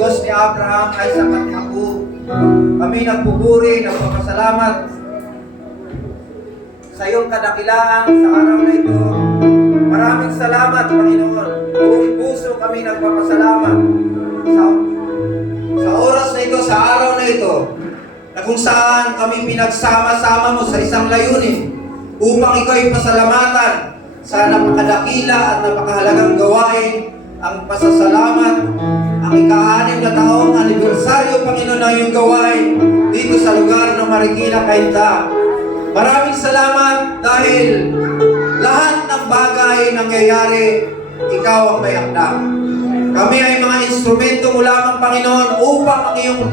Diyos ni Abraham, Isaac at Jacob. Kami nagpupuri, nagpapasalamat sa iyong kadakilaan sa araw na ito. Maraming salamat, Panginoon. Buong puso kami nagpapasalamat sa oras na ito, sa araw na ito, na kung saan kami pinagsama-sama mo sa isang layunin upang ikaw ay pasalamatan sa napakadakila at napakahalagang gawain, ang pasasalamat, ang ika-6 na taong anibersaryo, Panginoon, na iyong gawain dito sa lugar ng Marikina, Cainta. Maraming salamat dahil lahat ng bagay nangyayari, ikaw ang may akda. Kami ay mga instrumento mo lamang, Panginoon, upang ang iyong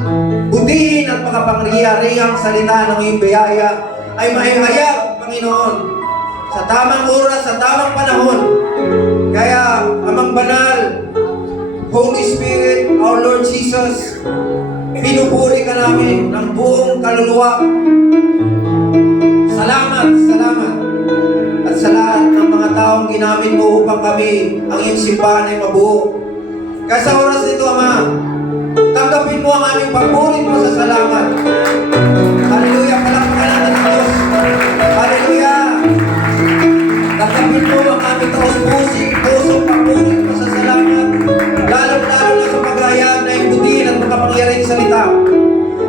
butihin at makapangyarihang salita ng iyong biyaya ay maihayag, Panginoon, sa tamang oras, sa tamang panahon. Kaya, Amang Banal, Holy Spirit, our Lord Jesus, pinupuri ka namin ng buong kaluluwa. Salamat, salamat. At sa lahat ng mga taong ginamit mo upang kami, ang iyong simbahan ay mabuo. Kaya sa oras nito, Ama, tanggapin mo ang aming pagpuri mo sa salamat. Hallelujah, palakpakan natin ang Diyos. Hallelujah. Tanggapin mo ang aming pusong pagpuri mo sa salamat. Lalo-lalo na sa paghayag na yung butihin at makapangyarihang salita.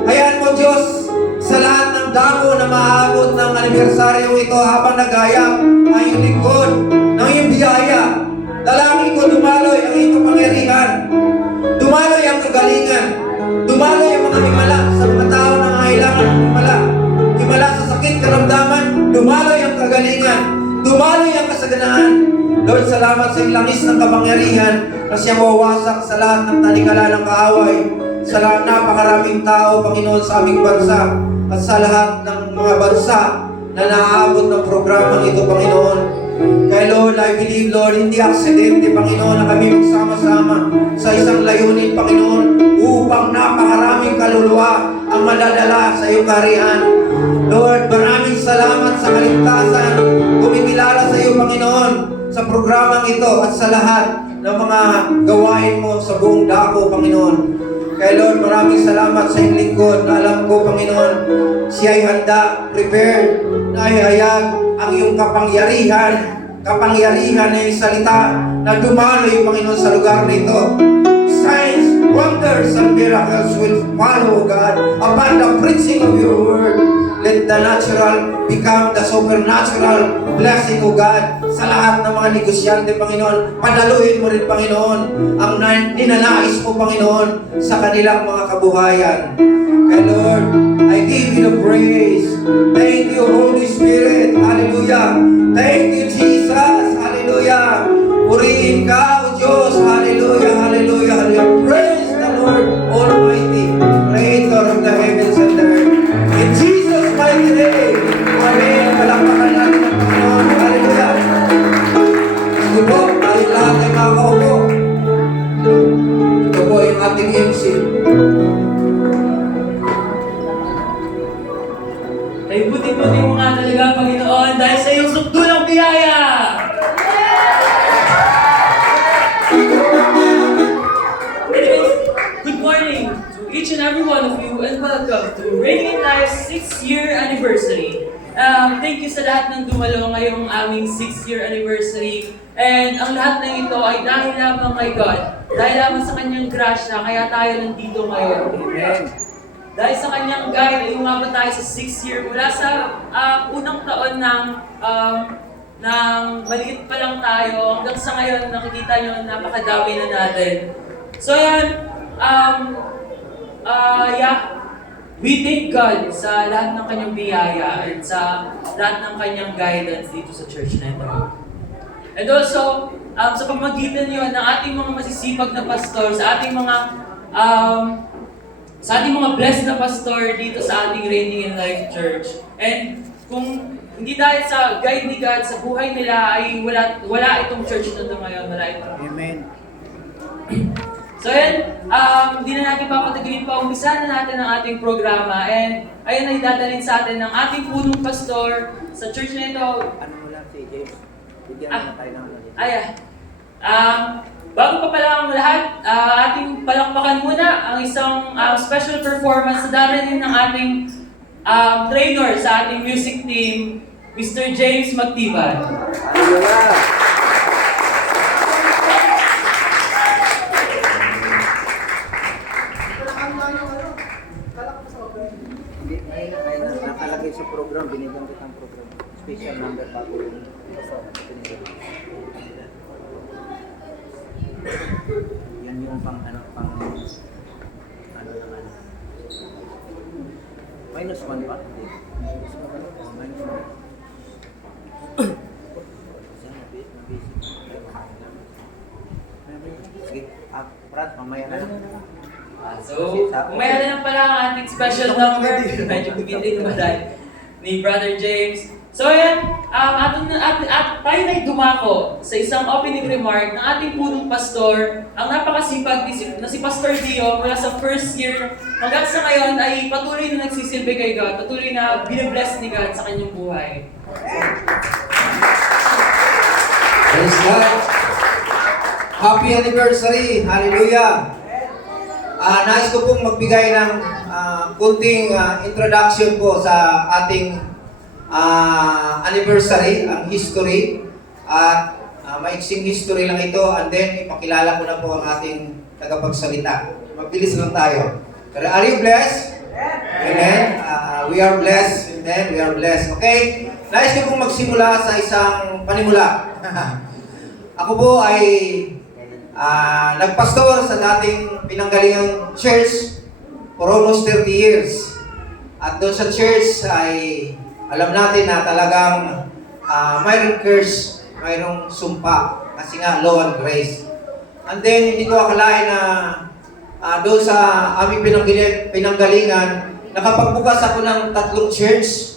Hayaan mo, Diyos, sa lahat ng dako na maaabot ng anibersaryo ito habang naghayag ang iyong lingkod ng iyong biyaya. Dalangin ko dumaloy ang iyong kapangyarihan. Dumaloy ang kagalingan. Dumaloy ang mga himala sa mga tao na nangailangan ng himala. Himala sa sakit, karamdaman. Dumaloy ang kagalingan. Dumaloy ang kasaganaan. Lord, salamat sa iyong langis ng kapangyarihan na siyang wawasak sa lahat ng talikala ng kaaway. Sa lahat napakaraming tao, Panginoon, sa aming bansa at sa lahat ng mga bansa na naaabot ng programang ito, Panginoon. Kaya Lord, I believe, Lord, hindi aksidente, Panginoon, na kami magsama-sama sa isang layunin, Panginoon, upang napakaraming kaluluwa ang madadala sa iyong kaharian. Lord, maraming salamat sa kaligtasan, kumikilala sa iyo, Panginoon, sa programang ito at sa lahat ng mga gawain mo sa buong dako, Panginoon. Kaya Lord, maraming salamat sa iyong lingkod na alam ko, Panginoon, siya ay handa, prepared, na ihayag ang iyong kapangyarihan na iyong salita na dumaloy, Panginoon, sa lugar na ito. Signs, wonders, and miracles will follow, God, upon the preaching of your word. Let the natural become the supernatural blessing, O God, sa lahat ng mga negosyante, Panginoon. Padaluhin mo rin, Panginoon, ang ninanais mo, Panginoon, sa kanilang mga kabuhayan. Kaya Lord, I give you the praise. Thank you, Holy Spirit. Hallelujah. Thank you, Jesus. Hallelujah. Purihin ka, O Diyos. Hallelujah. Hallelujah. Hallelujah. Praise the Lord Almighty, Creator of the heavens and the earth. In Jesus' mighty name. Amen. Palakpakan natin ang Panginoon. Hallelujah. Sige po, tayo lahat ay makakaupo. Ito po yung ating MC. Ay buti-buti mo nga talaga, Panginoon, dahil sa iyong sukdulang biyaya! Anyways, good morning to each and every one of you and welcome to Radiant Life's 6th-year anniversary. Thank you sa lahat ng dumalo ngayong aming 6th-year anniversary. And ang lahat ng ito ay dahil lamang kay God, dahil lamang sa kanyang grasya, kaya tayo nandito ngayon. Amen. Dahil sa kanyang guide, ay umabot tayo sa 6th year mula sa unang taon ng maliit pa lang tayo hanggang sa ngayon nakikita nyo napakadami na natin. So yan, we thank God sa lahat ng kanyang biyaya at sa lahat ng kanyang guidance dito sa church na ito. And also, sa pamamagitan yun ng ating mga masisipag na pastor, sa ating mga blessed na pastor dito sa ating Radiant Life Church. And kung hindi dahil sa guide ni God sa buhay nila ay wala itong church na ito ngayon. Wala ito. Amen. So yan, hindi na natin papatagalin pa. Umpisa na natin ang ating programa. And ayun ay dadalhin sa atin ng ating punong pastor sa church na ito. Ano mo lang si James? Bigyan mo tayo ng Bago pa pala ang lahat, ating palakpakan muna ang isang special performance na darating ng ating trainer sa ating music team, Mr. James Magtiban. Nakalagay sa program, binigyan kitang program. Special number pa ako. Yan yung pang ano naman. Minus 1 pa? Minus 1. Sige, Brad, mamaya na lang. So, umaya na lang pala ang ating special number. Medyo bibitin ba dahil ni Brother James. So ayan, tayo na'y dumako sa isang opening remark ng ating punong pastor, ang napakasipag na si Pastor Dio mula sa first year hanggang sa ngayon ay patuloy na nagsisilbi kay God, patuloy na binibless ni God sa kanyang buhay. Praise God! Happy anniversary! Hallelujah! Nais ko pong magbigay ng kunting introduction po sa ating anniversary, ang history. At maiksing history lang ito, and then ipakilala ko na po ang ating tagapagsalita. Mabilis lang tayo. Pero are you blessed? Amen. We are blessed. Amen. We are blessed. Okay? Nais ko pong magsimula sa isang panimula. Ako po ay nagpastor sa dating pinanggalingang church for almost 30 years. At doon sa church ay alam natin na talagang mayroong curse, mayroong sumpa, kasi nga law and grace. And then hindi ko akalain na doon sa aming pinanggalingan, nakapagbukas ako ng 3 church.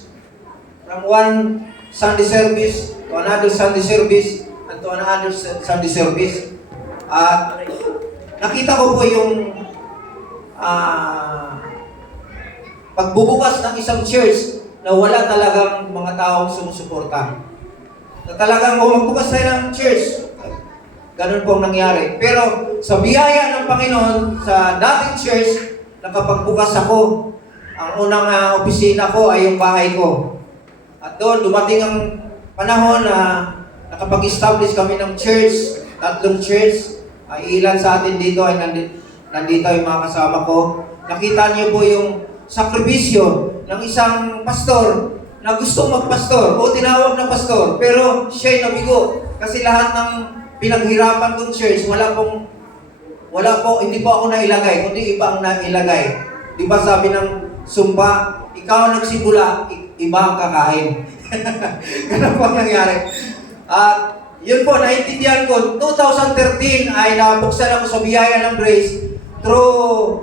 From one Sunday service to another Sunday service and to another Sunday service. Nakita ko po yung pagbubukas ng isang church na wala talagang mga taong sumusuporta. Na talagang magbukas tayo ng church, ganun po ang nangyari. Pero sa biyaya ng Panginoon, sa dating church, nakapagbukas ako. Ang unang opisina ko ay yung bahay ko. At doon, dumating ang panahon na nakapag-establish kami ng church, 3 church. Ilan sa atin dito ay nandito yung mga kasama ko. Nakita niyo po yung sakripisyo ng isang pastor na gusto magpastor o tinawag na pastor, pero siya'y nabigo. Kasi lahat ng pinaghirapan kong church, hindi po ako nailagay, kundi iba ang nailagay. Di ba sabi ng sumpa, ikaw ang nagsimula, iba ang kakain. Ganun po ang nangyari. Yun po, naintindihan ko, 2013 ay nabuksan ako sa biyaya ng grace through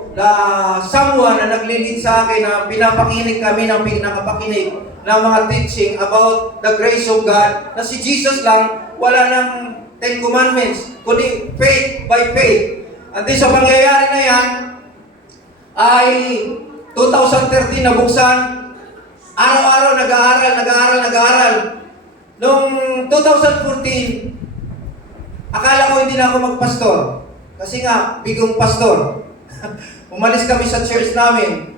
someone na naglilid sa akin na pinapakinig kami ng pinakapakinig ng mga teaching about the grace of God, na si Jesus lang, wala ng 10 commandments, kundi faith by faith. At di sa pangyayari na yan, ay 2013 nabuksan, araw-araw nag-aaral. Noong 2014, akala ko hindi na ako magpastor. Kasi nga, bigong pastor. Umalis kami sa church namin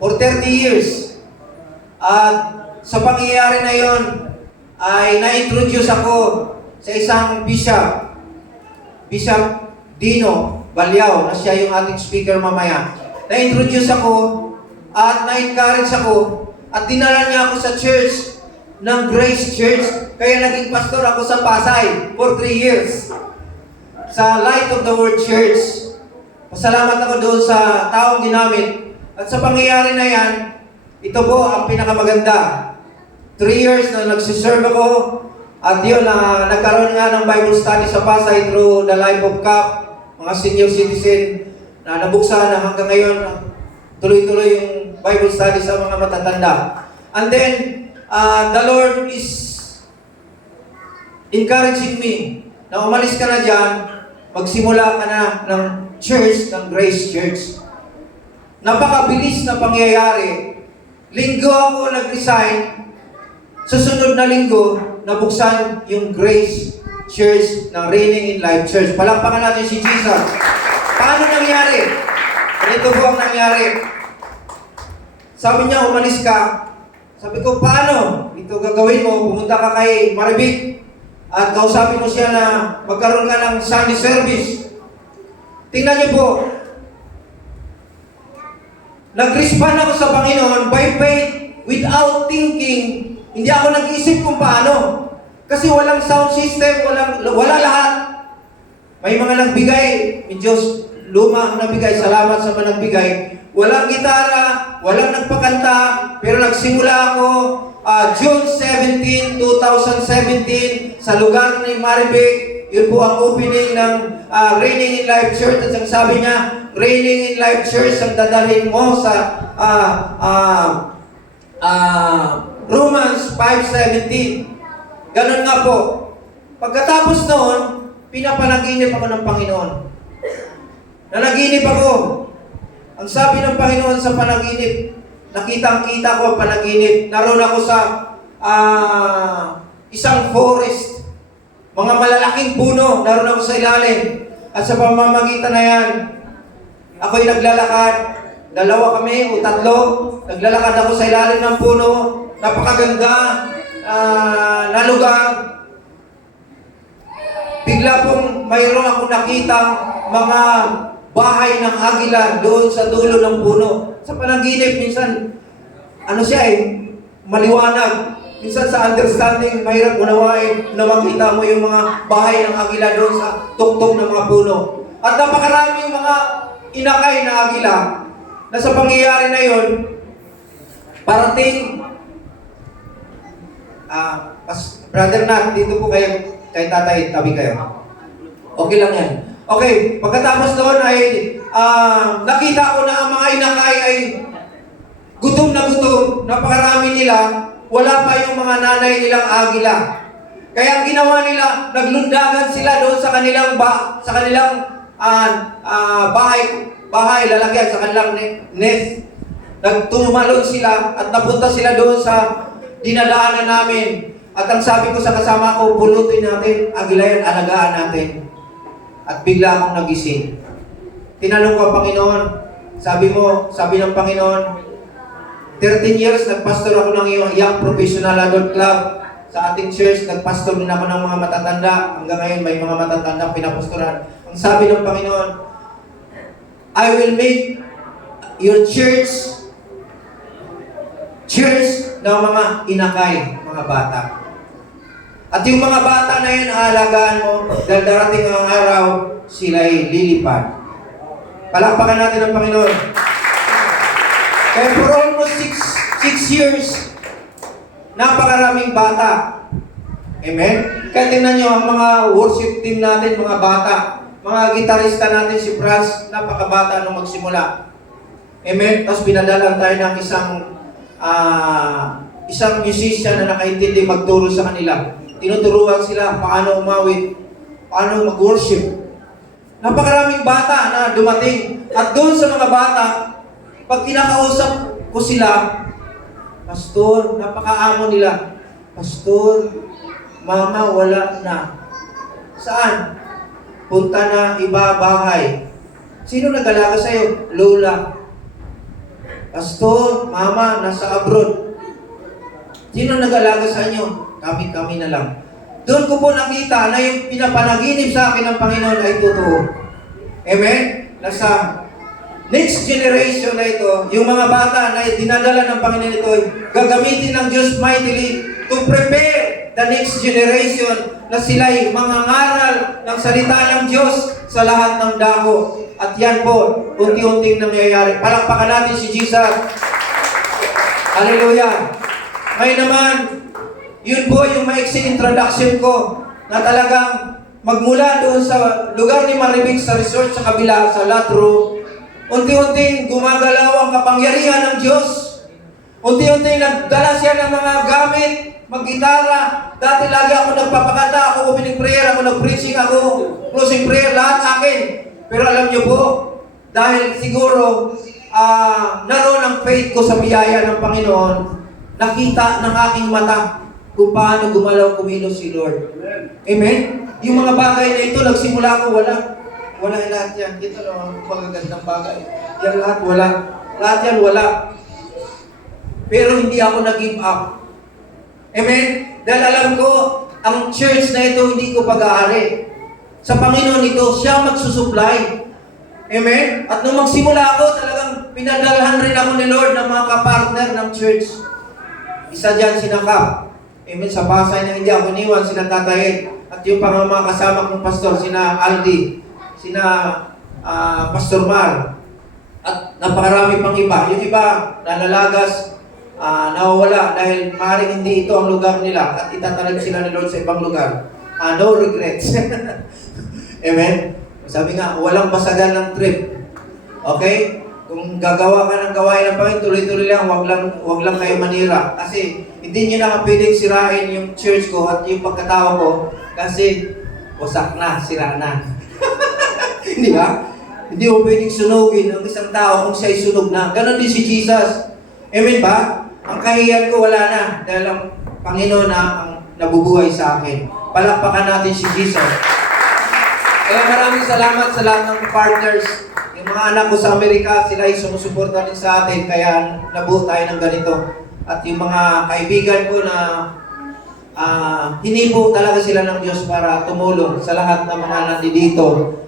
for 30 years. At sa pangyayari na yon, ay na-introduce ako sa isang bishop. Bishop Dino Balyaw, na siya yung ating speaker mamaya. Na-introduce ako at na-encourage ako at dinala niya ako sa church ng Grace Church, kaya naging pastor ako sa Pasay for 3 years. Sa Light of the Word Church. Pasalamat ako doon sa taong ginamit. At sa pangyayari na yan, ito po ang pinakamaganda. 3 years na nagsiserve ako, at yun, nagkaroon nga ng Bible study sa Pasay through the Life of CAP, mga senior citizen, na nabuksan na hanggang ngayon, tuloy-tuloy yung Bible study sa mga matatanda. And then, the Lord is encouraging me na umalis ka na dyan, magsimula ka na ng church, ng Grace Church. Napakabilis na pangyayari. Linggo ako nag-resign, susunod na linggo, nabuksan yung Grace Church ng Reigning in Life Church. Palakpakan natin si Jesus. Paano nangyari? Ganito po ang nangyari. Sabi niya, umalis ka. Sabi ko, paano? Ito gagawin mo, pumunta ka kay Maribik at kausapin mo siya na magkaroon ka ng Sunday service. Tingnan niyo po, nag-respond ako sa Panginoon by faith without thinking. Hindi ako nag-isip kung paano. Kasi walang sound system, wala lahat. May mga nagbigay, Diyos, luma ang nagbigay, salamat sa mga nagbigay. Walang gitara, walang nagpakanta, pero nagsimula ako June 17, 2017 sa lugar ni Maribik. Yun po ang opening ng Reigning in Life Church. At ang sabi niya, Reigning in Life Church ang dadalhin mo sa Romans 5:17. Ganun nga po. Pagkatapos noon, pinapanaginip ako ng Panginoon. Nanaginip ako. Ang sabi ng Panginoon sa panaginip, nakitang-kita ko ang panaginip. Naroon ako sa isang forest. Mga malalaking puno, naroon ako sa ilalim. At sa pamamagitan na yan, ako'y naglalakad. Dalawa kami o tatlo. Naglalakad ako sa ilalim ng puno. Napakaganda na lugar. Bigla pong mayroon akong nakitang mga bahay ng agila doon sa dulo ng puno. Sa panaginip, minsan, maliwanag. Minsan sa understanding, mahirap unawain na makita mo yung mga bahay ng agila doon sa tuktok ng mga puno. At napakaraming mga inakay na agila na sa pangyayari na yun, parating, Brother Nat, dito po kayo, kay tatay, tabi kayo. Okay lang yan. Okay, pagkatapos doon ay nakita ko na ang mga inakay ay gutom na gutom. Napakarami nila. Wala pa yung mga nanay nilang agila. Kaya ang ginawa nila, naglundagan sila doon sa kanilang bahay, lalagyan sa kanilang nest. Nagtumalon sila at napunta sila doon sa dinadaanan namin. At ang sabi ko sa kasama ko, pulutin natin, agila yan, alagaan natin. At bigla akong nagising. Tinanong ko, Panginoon, sabi ng Panginoon, 13 years, nagpastor ako ng Young Professional Adult Club. Sa ating church, nagpastor din ako ng mga matatanda. Hanggang ngayon, may mga matatanda pinapastoran. Ang sabi ng Panginoon, I will make your church ng mga inakay, mga bata. At yung mga bata na yun, aalagaan mo, dahil darating ang araw, sila'y lilipad. Palakpakan natin ang Panginoon. Kaya for almost 6 years, napakaraming bata. Amen? Kaya tingnan nyo, ang mga worship team natin, mga bata, mga gitarista natin, si Franz, napakabata nung magsimula. Amen? Tapos pinadalan tayo ng isang musician na nakaintindi magturo sa kanila. Tinuturuan sila paano umawit, paano mag-worship. Napakaraming bata na dumating. At doon sa mga bata, pag kinakausap ko sila, Pastor, napakaamo nila. Pastor, Mama, wala na. Saan? Punta na iba bahay. Sino nag-alaga sa'yo? Lola. Pastor, Mama, nasa abroad. Sino nag-alaga sa inyo? Kami na lang. Doon ko po nakita na yung pinapanaginip sa akin ng Panginoon ay totoo. Amen? Nasa next generation na ito, yung mga bata na dinadala ng Panginoon ito, gagamitin ng Diyos mightily to prepare the next generation na sila'y mangangaral ng salita ng Diyos sa lahat ng dako. At yan po, unti-unting nangyayari. Palakpakan natin si Jesus. Hallelujah. Ngayon naman, yun po yung maiksing introduction ko na talagang magmula doon sa lugar ni Maribik sa resort sa kabila, sa Latro, unti-unting gumagalaw ang kapangyarihan ng Diyos. Unti-unting nagdala siya ng mga gamit, mag-gitara. Dati lagi ako nagpapakanta, ako opening prayer, ako nag-preaching, ako closing prayer, lahat akin. Pero alam niyo po, dahil siguro naroon ang faith ko sa biyaya ng Panginoon, nakita ng aking mata kung paano gumalaw kumilos si Lord. Amen? Yung mga bagay na ito, nagsimula ko, wala. Wala lahat yan. Ito lang, magagandang bagay. Yan lahat, wala. Lahat yan, wala. Pero hindi ako nag-give up. Amen? Dahil alam ko, ang church na ito, hindi ko pag-aari. Sa Panginoon ito, siya magsusupply. Amen? At nung magsimula ako, talagang pinadalhan rin ako ni Lord ng mga kapartner ng church. Isa dyan, sina Kap. Amen? Sa Pasay na hindi ako iniwan, sina Tatayin. At yung mga kasama kong pastor, sina Aldi, sina Pastor Mar. At napakarami pang iba. Yung iba, nalalagas, nawawala dahil maaaring hindi ito ang lugar nila at itatalag sila ni Lord sa ibang lugar. No regrets. Amen? Sabi nga, walang basagan ng trip. Okay? Kung gagawa ka ng gawain ng Panginoon, tuloy-tuloy lang, wag lang kayo manira. Kasi hindi nyo na pwedeng sirain yung church ko at yung pagkatao ko kasi wasak na, sira na. Hindi ba? Hindi mo pwedeng sunugin ang isang tao kung siya'y sunog na. Ganon din si Jesus. Amen ba? Ang kahiyan ko wala na dahil ang Panginoon na ang nabubuhay sa akin. Palakpakan natin si Jesus. Kaya maraming salamat sa lahat ng partners. Yung mga anak ko sa Amerika, sila ay sumusuporta din sa atin. Kaya nabuo tayo ng ganito. At yung mga kaibigan ko na hinipo talaga sila ng Diyos para tumulong sa lahat ng mga nandito.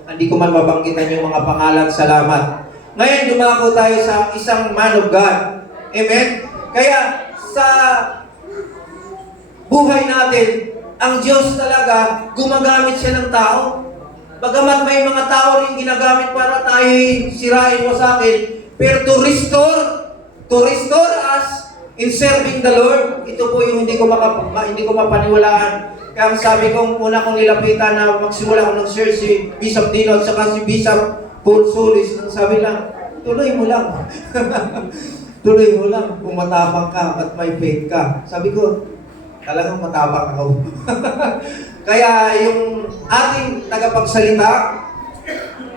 Hindi ko man mabanggitan yung mga pangalan. Salamat. Ngayon, dumako tayo sa isang man of God. Amen? Kaya sa buhay natin, ang Diyos talaga, gumagamit siya ng tao. Bagamat may mga tao rin ginagamit para tayo sirain mo sa akin, pero to restore us in serving the Lord, ito po yung hindi ko mapaniwalaan. Kaya ang sabi kong una kong nilapitan na magsimula ko ng church, si Bishop Dino at saka si Bishop Paul Solis, ang sabi lang, tuloy mo lang. Tuloy mo lang kung matapang ka at may faith ka. Sabi ko, talagang matapang ako. Kaya yung ating tagapagsalita,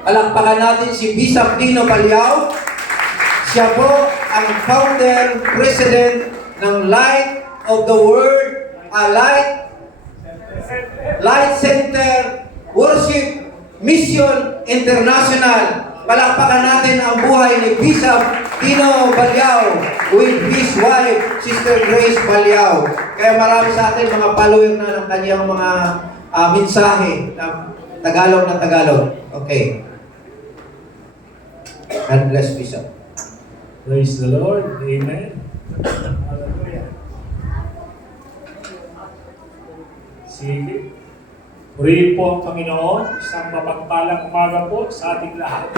palakpakan natin si Bishop Dino Palyao. Siya po ang founder, president ng Light of the World, Light Center Worship Mission International. Palakpakan natin ang buhay ni Bishop Dino Palyao with his wife, Sister Grace Palyao. Kaya marami sa atin mga follower na ng kanyang mga mensahe na Tagalog na Tagalog. Okay. God bless Bishop. Praise the Lord. Amen. Hallelujah. Sige. Purihin po ang Panginoon. Isang mapagpalang umaga po sa ating lahat.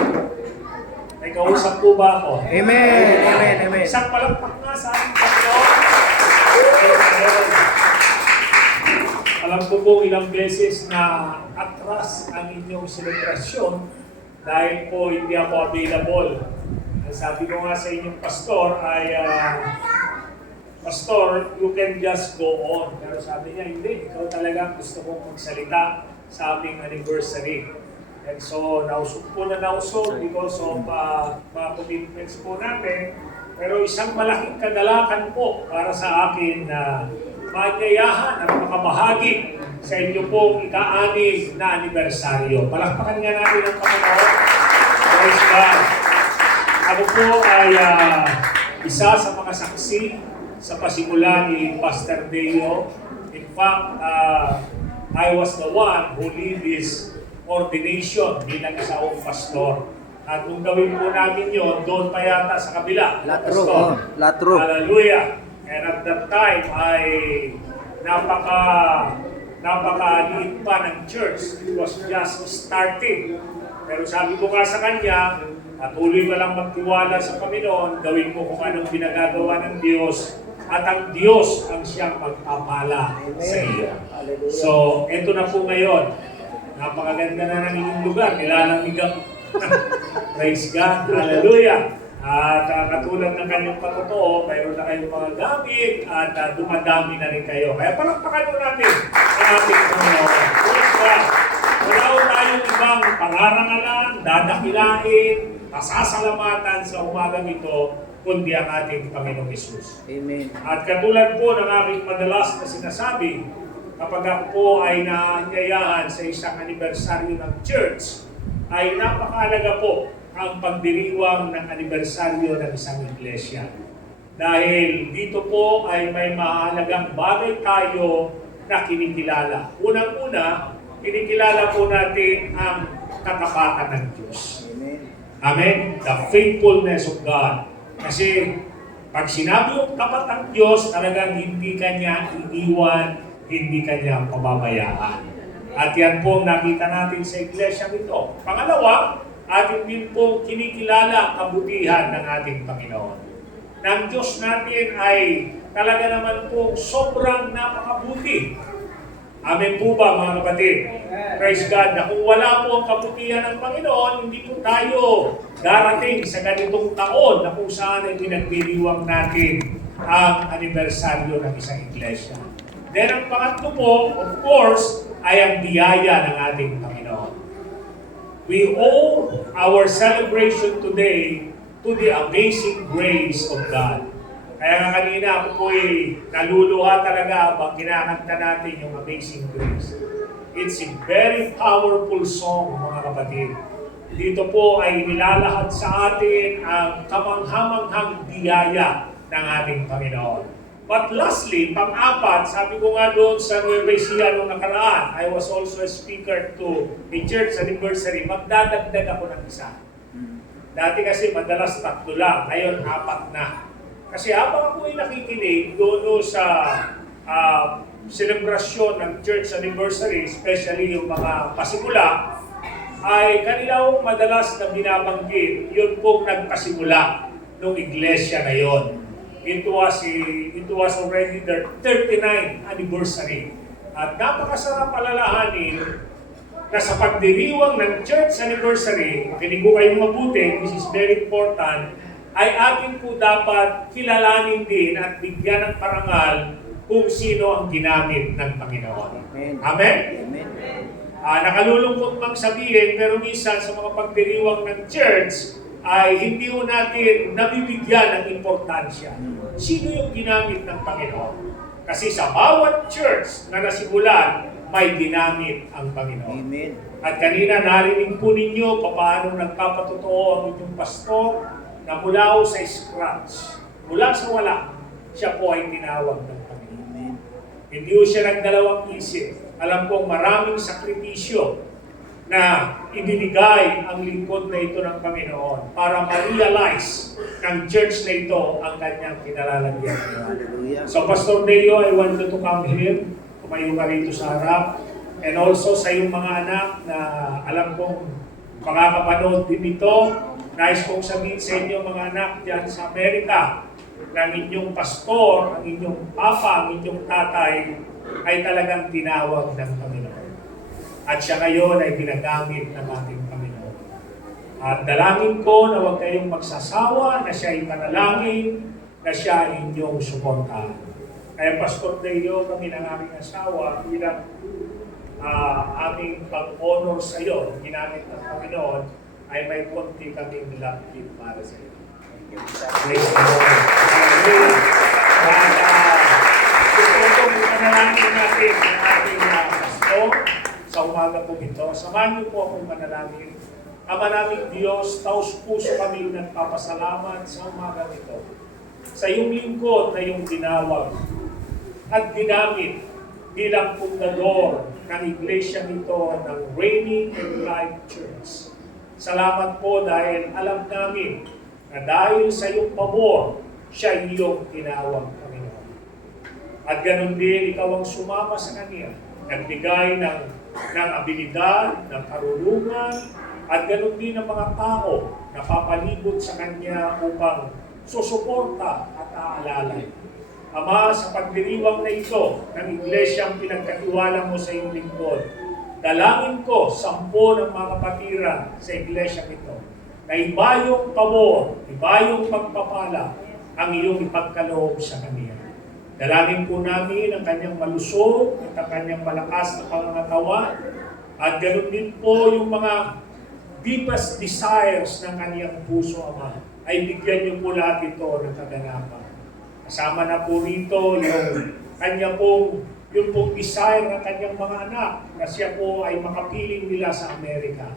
May kausap po ba ako? Amen. Amen. Amen. Isang palakpak na sa ating Panginoon. Amen. Alam ko po ilang beses na atras ang inyong selebrasyon dahil po hindi ako available. Ang sabi ko nga sa inyong pastor ay Pastor, you can just go on. Pero sabi niya, hindi. Ikaw talaga gusto kong magsalita sa aming anniversary. And so, nausog po na nausog because of mga commitments po natin. Pero isang malaking kadalakan po para sa akin na maanyayahan at makabahagi sa inyo pong ika-anim na anibersaryo. Palakpakan nga natin ang Panginoon. Praise God. Ako po ay isa sa mga saksi sa pasimula ni Pastor Deo. In fact, I was the one who lead this ordination bilang isang pastor. At nung gawin po namin yun, doon pa yata sa kabila. Latro. Hallelujah. And at that time ay napakaliit pa ng church. It was just starting. Pero sabi ko nga sa kanya, patuloy ka lang magtiwala sa Panginoon, gawin mo kung anong pinagagawa ng Diyos, at ang Diyos ang siyang magpapala sa iyo. So, eto na po ngayon. Napakaganda na ng inyong lugar. Nilalamigan. Praise God. Hallelujah. At katulad ng kanyang patotoo, mayroon na kayong mga gamit at dumadami na rin kayo. Kaya palakpakan mo natin ang ating Panginoon. Praise God. Wala ko tayong ibang pangarangalan, dadakilain, pasasalamatan sa umagang ito, kundi ang ating Panginoong Hesus. Amen. At katulad po ng aking madalas na sinasabi, kapag ako po ay naanyayahan sa isang anibersaryo ng church, ay napakahalaga po ang pagdiriwang ng anibersaryo ng isang iglesia. Dahil dito po ay may mahalagang bagay tayo na kinikilala. Unang-una, kinikilala po natin ang katapatan ng Diyos. Amen. Amen? The faithfulness of God. Kasi pag sinabi yung tapat ng Diyos, talagang hindi kanya iiwan, hindi kanya pababayaan. At yan po ang nakita natin sa iglesia nito. Pangalawa, atin din po kinikilala kabutihan ng ating Panginoon. Ng Diyos natin ay talaga naman po sobrang napakabuti. Amen po ba mga kapatid? Praise God na kung wala po ang kabutihan ng Panginoon, hindi po tayo darating sa ganitong taon na kung saan ay pinagdiriwang natin ang anibersaryo ng isang iglesia. Then ang pangatlo po, of course, ay ang biyaya ng ating Panginoon. We owe our celebration today to the amazing grace of God. Kaya nga kanina ako po naluluha talaga habang kinakanta natin yung Amazing Grace. It's a very powerful song, mga kapatid. Dito po ay nilalahad sa atin ang kamanghamanghang biyaya ng ating Panginoon. But lastly, pang-apat, sabi ko nga doon sa Nueva Ecija noong nakaraan, I was also a speaker to a church anniversary. Magdadagdag ako ng isa. Dati kasi madalas 3 lang, ngayon 4 na. Kasi habang ako ay nakikinig doon sa selebrasyon ng church anniversary, especially yung mga pasimula, ay kanila madalas na binabanggit, yun pong nagpasimula ng iglesia na yon. It was already their 39th anniversary. At napakasarap alalahanin na sa pagdiriwang ng church anniversary, makinig ko kayong mabuti, this is very important, ay atin po dapat kilalanin din at bigyan ng parangal kung sino ang ginamit ng Panginoon. Amen. Amen? Amen. Nakalulungkot mang sabihin, pero minsan sa mga pagdiriwang ng church, ay hindi ho natin nabibigyan ng importansya. Sino yung ginamit ng Panginoon? Kasi sa bawat church na nasimulan, may ginamit ang Panginoon. Amen. At kanina narinig po ninyo paano nagpapatotoo ang inyong pastor na mula ho sa scratch, mula sa wala, siya po ay tinawag ng Panginoon. Amen. Hindi ho siya nagdalawang isip. Alam kong maraming sakripisyo na ibinigay ang lingkod na ito ng Panginoon para ma-realize ng church na ito ang kanyang kinalalagyan. Hallelujah. So Pastor Deo, I want you to come here. Tumayo ka rito sa harap. And also sa iyong mga anak na alam kong makakapanood din ito. Nais kong sabihin sa inyo mga anak dyan sa Amerika na ang inyong pastor, ang inyong papa, ang inyong tatay ay talagang tinawag ng Panginoon. At siya ngayon ay ginagamit ng ating Panginoon. At dalangin ko na huwag kayong magsasawa, na siya ay panalangin, na siya ay inyong suportahan. Kaya Pastor Deo, kami ng aming asawa, bilang aming pag-honor sa iyo, ginamit ng Panginoon, ay may konti kaming love gift para sa iyo. Praise the Lord. At gusto ko manalangin natin ang ating pastor sa umaga po ito. Samahan niyo po akong manalangin. Ama naming Diyos, taos puso kami nagpapasalamat sa umaga ito. Sa iyong lingkod na iyong tinawag at ginamit bilang fundador ng iglesia nito ng Reigning and Life Church. Salamat po dahil alam namin na dahil sa iyong pabor, siya iyong tinawag, Panginoon. At ganun din, ikaw ang sumama sa kanya, nagbigay ng abilidad, ng karunungan, at ganun din ang mga tao na papalibot sa kanya upang susuporta at aalalay. Ama, sa pagdiriwang na ito ng iglesyang pinagkatiwala mo sa iyong lingkod, dalangin ko 10 ng mga kapatiran sa iglesia ito na iba yung pabor, iba yung pagpapala ang iyong ipagkaloob sa kanya. Dalangin po namin ang kanyang malusog at ang kanyang malakas na pangangatawan at ganoon din po yung mga deepest desires ng kanyang puso, Ama, ay bigyan niyo po lahat ito ng kaganapan. Kasama na po rito yung pong desire ng kanyang mga anak na siya po ay makapiling nila sa Amerika.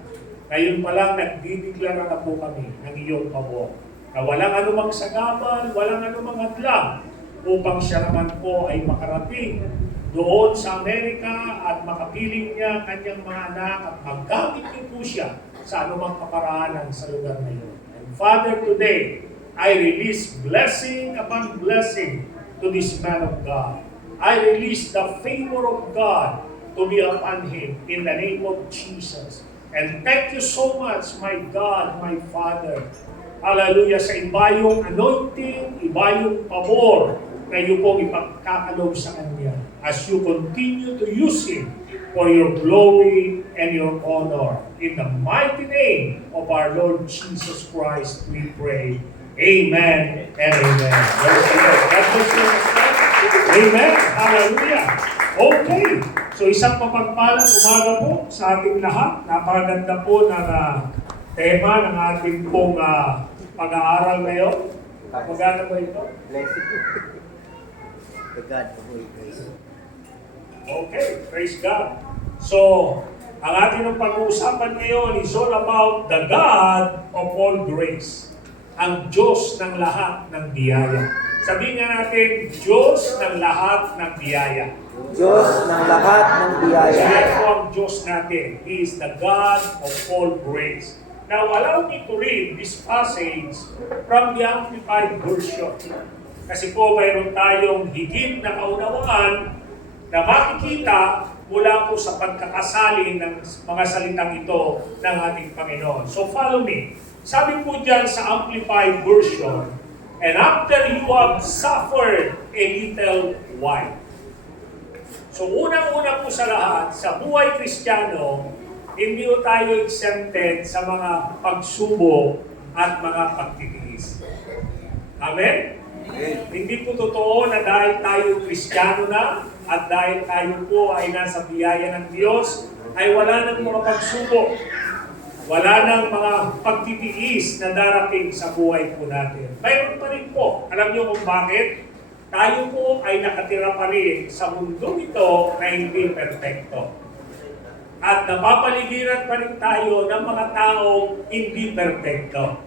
Ngayon pa lang, nagdideklara na po kami ng iyong pabor na walang anumang sagapan, walang anumang hadlang upang siya naman po ay makarating doon sa Amerika at makapiling niya kanyang mga anak at maggamit niyo po siya sa anumang kaparaanan sa lugar na iyon. And Father, today, I release blessing upon blessing to this man of God. I release the favor of God to be upon him in the name of Jesus. And thank you so much, my God, my Father. Hallelujah, sa ibayong anointing, ibayong pabor na iyo pong ipagkakaloob sa Kanya as you continue to use Him for your glory and your honor. In the mighty name of our Lord Jesus Christ, we pray. Amen and amen. Bless the Lord. God bless you. Amen. Hallelujah. Okay. So isang mapagpalang umaga po sa ating lahat. Napakaganda po ng tema ng ating pong pag-aaral ngayon. Magana ba ito? Blessing. The God of all grace. Okay, praise God. So, ang ating pag-uusapan ngayon is all about the God of all grace. Ang Diyos ng lahat ng biyaya. Sabihin nga natin, Diyos ng lahat ng biyaya. Diyos ng lahat ng biyaya. Siya po ang Diyos natin. He is the God of all grace. Now, allow me to read this passage from the Amplified Version. Kasi po, mayroon tayong higit na kaunawaan na makikita mula po sa pagkakasalin ng mga salitang ito ng ating Panginoon. So, follow me. Sabi po dyan sa Amplified Version, and after you have suffered a little while. So, unang-una po sa lahat, sa buhay Kristiyano, hindi po tayo exempted sa mga pagsubok at mga pagtitiis. Amen? Hindi po totoo na dahil tayo Kristiyano na at dahil tayo po ay nasa biyaya ng Diyos, ay wala nang mga pagsubok. Wala nang mga pagtitiis na darating sa buhay po natin. Mayroon pa rin po. Alam niyo kung bakit? Tayo po ay nakatira pa rin sa mundong ito na hindi perfecto. At napapaligiran pa rin tayo ng mga taong hindi perfecto.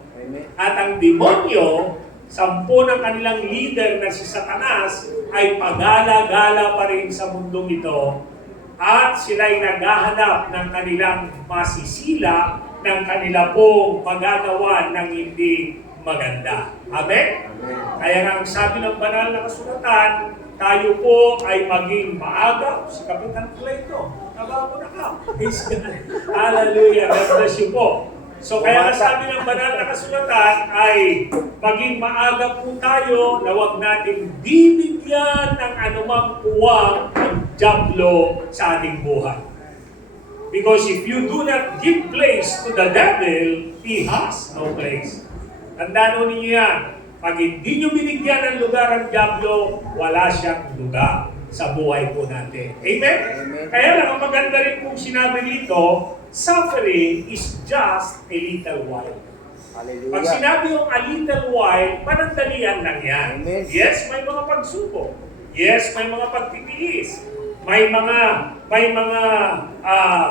At ang demonyo, 10 ng kanilang leader na si Satanas, ay pagala-gala pa rin sa mundong ito. At sila'y naghahanap ng kanilang masisila, ng kanila pong magagawa ng hindi maganda. Amen? Kaya nga ang sabi ng banal na kasulatan, tayo po ay maging maaga. Si Kapitan Clayton, nabago na ka. Hallelujah. God bless you po. So kaya sabi ng banal na kasulatan ay maging maaga po tayo na huwag natin bibigyan ng anumang puwang ng dyablo sa ating buhay. Because if you do not give place to the devil, he has no place. Tandaan ninyo yan. Pag hindi nyo binigyan ng lugar ang dyablo, wala siyang lugar sa buhay po natin. Amen? Amen. Kaya lang, ang maganda rin kung sinabi dito, suffering is just a little while. Hallelujah. Pag sinabi yung a little while, panandalian lang yan. Amen. Yes, may mga pagsubok. Yes, may mga pagtitiis. May mga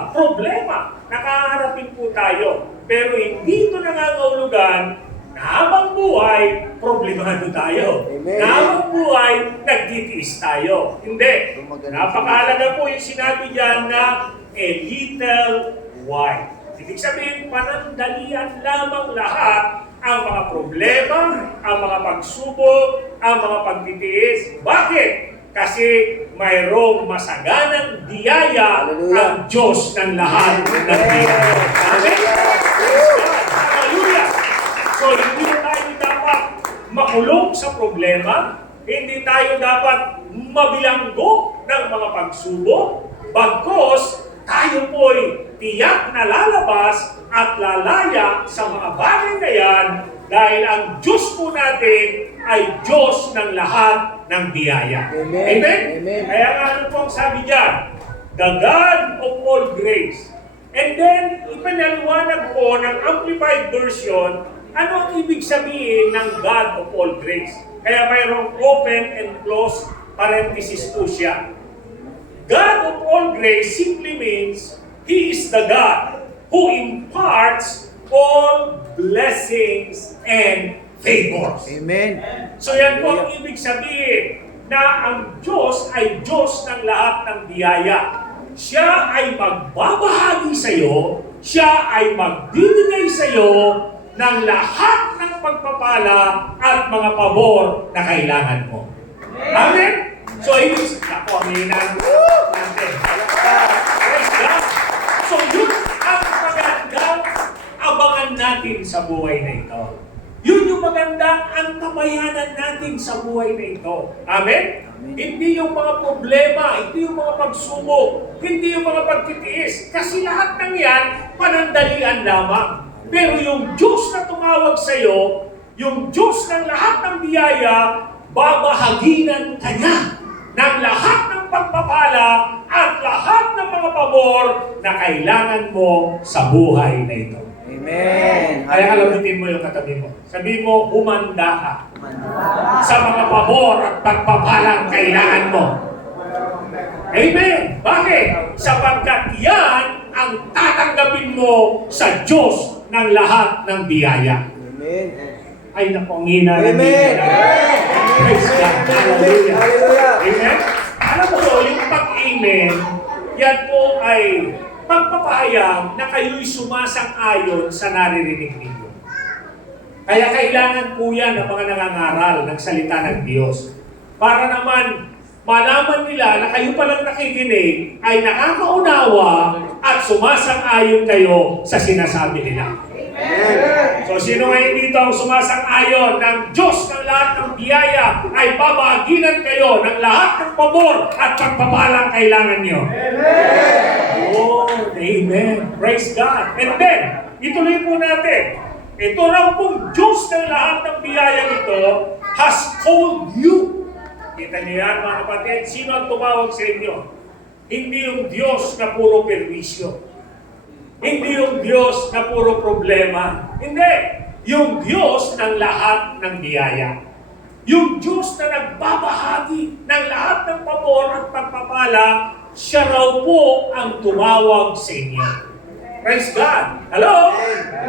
problema na kaharapin po tayo. Pero hindi ito nangangahulugan na habang buhay, problemado tayo. Amen. Na habang buhay, nagtitiis tayo. Hindi. Napakahalaga po yung sinabi dyan na a little while. Ibig sabihin, panandalian lamang lahat ang mga problema, ang mga pagsubok, ang mga pagtitiis. Bakit? Kasi mayroong masaganang biyaya ang Diyos ng lahat ng biyaya. Amen? Hallelujah! So, hindi tayo dapat makulong sa problema, hindi tayo dapat mabilanggo ng mga pagsubok, bagkos tayo po'y tiyak na lalabas at lalaya sa mga bagay na yan dahil ang Diyos po natin ay Diyos ng lahat ng biyaya. Amen. Amen? Amen. Kaya nga ano po ang sabi dyan? The God of all grace. And then, ipinaliwanag po ng Amplified Version Ano ang ibig sabihin ng God of all grace? Kaya mayroong open and close parenthesis po siya. God of all grace simply means He is the God who imparts all blessings and favors. Amen. So yan po ang ibig sabihin na ang Diyos ay Diyos ng lahat ng biyaya. Siya ay magbabahagi sa iyo, siya ay magbibigay sa iyo ng lahat ng pagpapala at mga pabor na kailangan mo. Amen? So, ibig ako ang hinang natin. Praise God. So, yun ang magandang abangan natin sa buhay na ito. Yun yung magandang antabayanan natin sa buhay na ito. Amen? Hindi yung mga problema, hindi yung mga pagsubok, hindi yung mga pagtitiis. Kasi lahat ng yan, panandalian lamang. Pero yung Diyos na tumawag sa iyo, yung Diyos ng lahat ng biyaya, babahaginan ka niya ng lahat ng pagpapala at lahat ng mga pabor na kailangan mo sa buhay na ito. Amen. Kaya alabitin mo yung katabi mo. Sabi mo, humanda ka sa mga pabor at pagpapalang kailangan mo. Amen. Bakit? Sapagkat yan ang tatanggapin mo sa Diyos ng lahat ng biyaya. Amen. Ay, naku, ang hina ng Amen. Praise God. Hallelujah. Hallelujah. Amen. Alam mo, yung pag-amen, yan po ay pagpapahayag na kayo'y sumasang-ayon sa naririnig ninyo. Kaya kailangan po yan ng mga nangangaral ng salita ng Diyos. Para naman malaman nila na kayo palang nakikinig ay nakakaunawa at sumasang-ayon kayo sa sinasabi nila. So sino ngayon dito ang sumasang-ayon ng Diyos ng lahat ng biyaya ay babaginan kayo ng lahat ng pabor at pagpapalang kailangan nyo? Amen! Oh, amen. Praise God. And then, ituloy po natin. Ito raw pong Diyos ng lahat ng biyaya ito has called you. Kita niyo yan mga kapatid? Sino ang tumawag sa inyo? Hindi yung Diyos na puro perwisyo. Hindi yung Diyos na puro problema. Hindi. Yung Diyos ng lahat ng biyaya. Yung Diyos na nagbabahagi ng lahat ng pabor at pagpapala, siya raw po ang tumawag sa inyo. Praise God. Hello?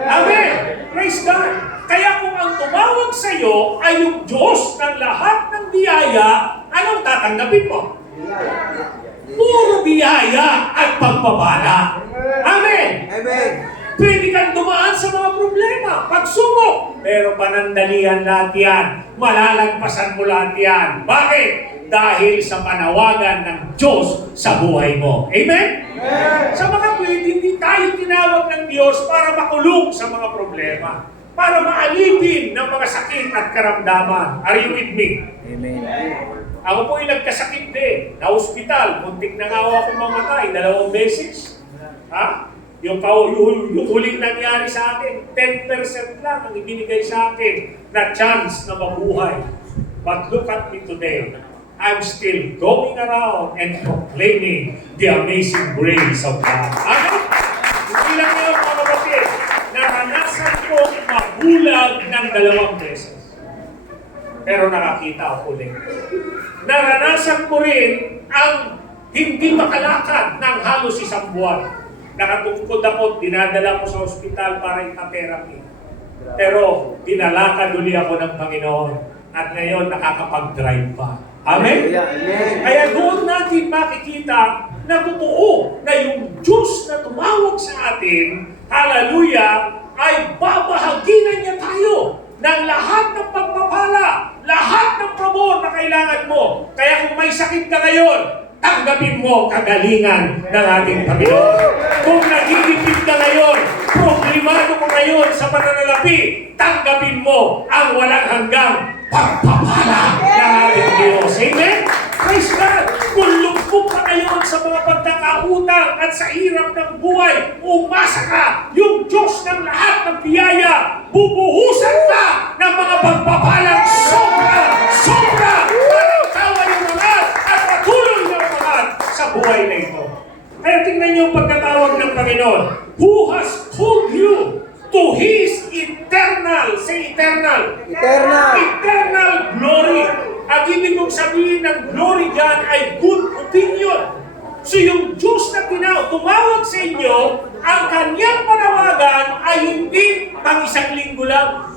Amen. Praise God. Kaya kung ang tumawag sa iyo ay yung Diyos ng lahat ng biyaya, anong tatanggapin mo? Puro biyaya at pagpapala. Amen. Amen. Pwede kang dumaan sa mga problema, pagsubok. Pero panandalian lahat yan. Malalagpasan mo lahat yan. Bakit? Dahil sa panawagan ng Diyos sa buhay mo. Amen? Amen. Sa mga pwede, hindi tayo tinawag ng Diyos para makulong sa mga problema. Para maalipin ng mga sakit at karamdaman. Are you with me? Amen. Ako po ay nagkasakit din. Na-hospital. Muntik na nga ako mamatay. 2 beses. Ha? Yung huling nangyari sa akin, 10% lang ang ibinigay sa akin na chance na mabuhay. But look at me today. I'm still going around and proclaiming the amazing grace of God. Amen? Hindi lang ngayon mga kapatid, naranasan ko mabulag ng 2 beses. Pero nakakita ako ulit. Naranasan ko rin ang hindi makalakad ng halos 1 buwan. Nakatungkod ako, dinadala ko sa ospital para ipa-therapy. Pero dinalakad uli ako ng Panginoon. At ngayon nakakapag-drive pa. Amen? Amen. Kaya doon natin makikita na totoo na yung Diyos na tumawag sa atin, hallelujah, ay babahaginan niya tayo ng lahat ng pagpapala, lahat ng pabor na kailangan mo. Kaya kung may sakit ka ngayon, tanggapin mo kagalingan ng ating Panginoon. Kung nagigipit ka ngayon, problemado mo ngayon sa pananalapi, tanggapin mo ang walang hanggang pagpapala ng ating Diyos. Amen? Praise God! Kung lugpok ka ngayon sa mga pagkakautang at sa hirap ng buhay, umasa ka, yung Diyos ng lahat ng biyaya, bubuhusan ka ng mga pagpapalang sobra, sobra, para ikaw ay umangat at patuloy na umangat sa buhay na ito. Kaya tingnan niyo ang pagkatawag ng Panginoon. Who has called you? to His eternal, say eternal, Eternal. eternal glory. Ang ibig kong sabihin ng glory dyan ay good opinion. So yung Diyos na tumawag sa inyo, ang kanyang panawagan ay hindi pang isang linggo lang,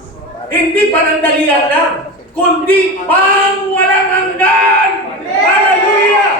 hindi panandalian lang, kundi pang walang hanggan. Hallelujah!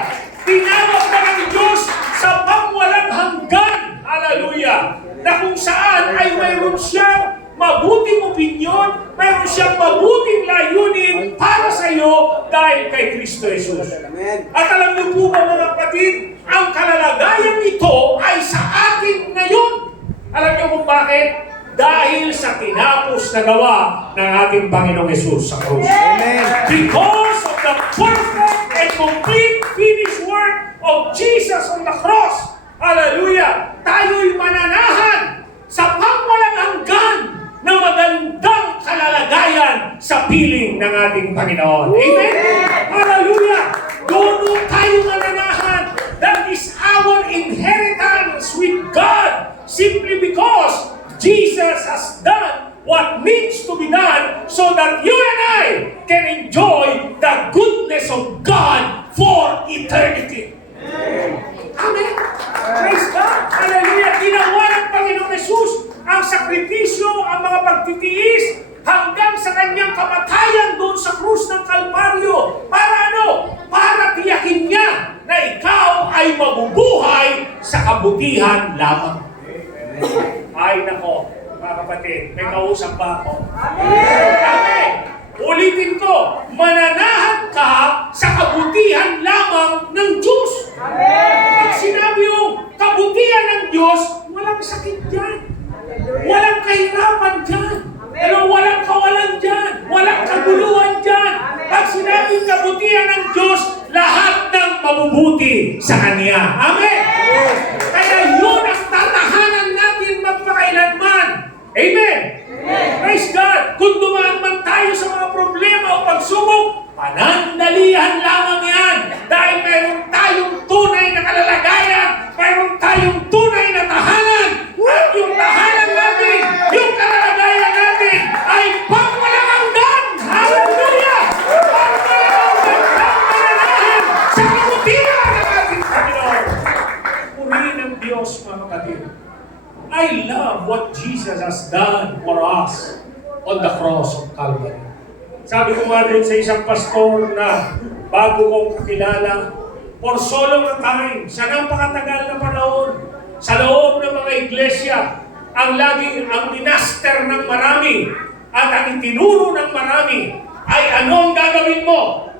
Tinawag na ng Diyos sa pang walang hanggan. Hallelujah! Na kung saan ay mayroon siyang mabuting opinyon, mayroon siyang mabuting layunin para sa iyo dahil kay Kristo Jesus. Amen. At alam niyo po ba mga kapatid, ang kalalagayan nito ay sa atin ngayon. Alam niyo kung bakit? Dahil sa tinapos na gawa ng ating Panginoong Jesus sa krus. Amen. Because of the perfect and complete finished work of Jesus on the cross. Hallelujah! Tayo'y mananahan sa pangwalang hanggan na magandang kalalagayan sa piling ng ating Panginoon. Amen? Hallelujah! Doon tayo mananahan. That is our inheritance with God simply because Jesus has done what needs to be done so that you and I can enjoy the goodness of God for eternity. Amen. Praise God. Hallelujah. Ginawa ng Panginoong Jesus ang sakripisyo, ang mga pagtitiis hanggang sa kanyang kamatayan doon sa krus ng Kalbaryo. Para ano? Para tiyakin niya na ikaw ay mabubuhay sa kabutihan lamang. Ay nako, mga kapatid, may kausap ba ako? Amen. Ulitin ko, mananahan ka sa kabutihan lamang ng Diyos. Pag sinabi yung kabutihan ng Diyos, walang sakit dyan. Walang kahirapan dyan. Walang kawalan dyan. Walang kaguluhan dyan. Pag sinabing kabutihan ng Diyos, lahat ng mabubuti sa Kanya. Amen? Kaya yun ang tatahanan natin magpakailanman. Amen? Praise God! Kung dumaan man tayo sa mga problema o pagsubok, panandalihan lamang yan. Dahil meron tayong tunay na kalalagayan, meron tayong tunay na tahanan, at yung tahanan natin, yung kalalagayan natin, ay pangwalang hanggan! Hallelujah! Pangwalang hanggan ng mananahan sa kabutihan ng ating Panginoon. Purihin ng Diyos, mga kapatid. I love what Jesus has done for us on the cross of Calvary. Sabi ko nga doon sa isang pastor na bago kong kakilala, for so long a time, sa napakatagal na panahon, sa loob ng mga iglesia, ang minaster ng marami at ang itinuro ng marami ay ano ang gagawin mo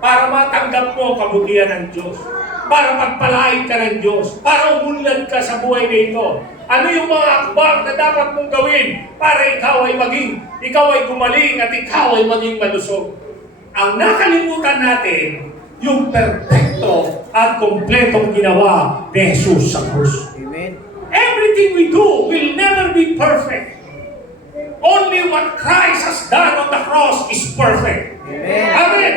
para matanggap mo ang kabutihan ng Diyos, para pagpalain ka ng Diyos, para umunlad ka sa buhay na ito. Ano yung mga akbang na dapat mong gawin para ikaw ay gumaling at ikaw ay maging malusog? Ang nakalimutan natin, yung perfecto at kompletong ginawa ni Jesus sa krus. Amen. Everything we do will never be perfect. Only what Christ has done on the cross is perfect. Amen. Amen.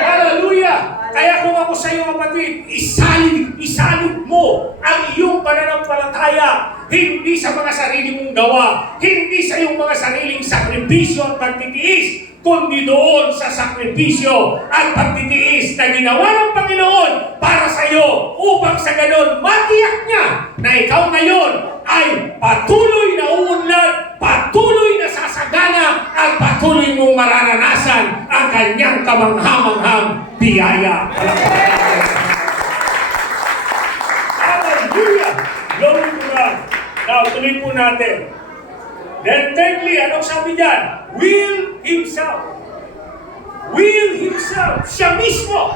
Hallelujah. Kaya kung ako sa iyo, kapatid, isalig mo ang iyong pananampalataya hindi sa mga sarili mong gawa, hindi sa iyong mga sariling sakripisyo at pagtitiis, kundi doon sa sakripisyo at pagtitiis na ginawa ng Panginoon para sa iyo upang sa ganon matiyak niya na ikaw ngayon ay patuloy na uunlad, patuloy na sasagana at patuloy mong mararanasan ang kanyang kamanghamanghang biyaya. Hallelujah! Glory to God! Now, tuloy po natin. Then thirdly, anong sabi diyan? Will Himself. Will Himself. Siya mismo.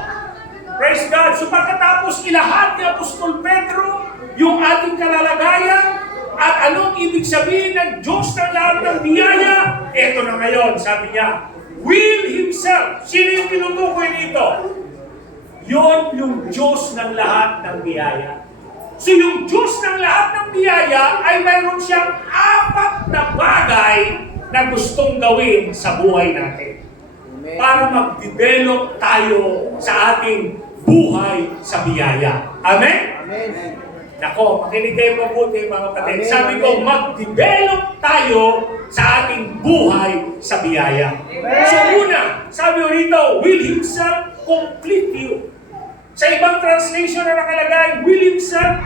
Praise God. So pagkatapos ilahat ni Apostol Pedro yung ating kalalagayan at anong ibig sabihin ng Diyos ng lahat ng biyaya, eto na ngayon, sabi niya, will Himself. Sino yung tinutukoy nito? Yon yung Diyos ng lahat ng biyaya. So yung Diyos ng lahat ng biyaya ay mayroon siyang 4 na bagay na gustong gawin sa buhay natin. Amen. Para mag-develop tayo sa ating buhay sa biyaya. Amen? Amen. Nako, makinig kayo mabuti mga kapatid. Amen, Sabi ko, amen. mag-develop tayo sa ating buhay sa biyaya. So una, sabi ko rito, will Himself complete you. Sa ibang translation na nakalagay, will Himself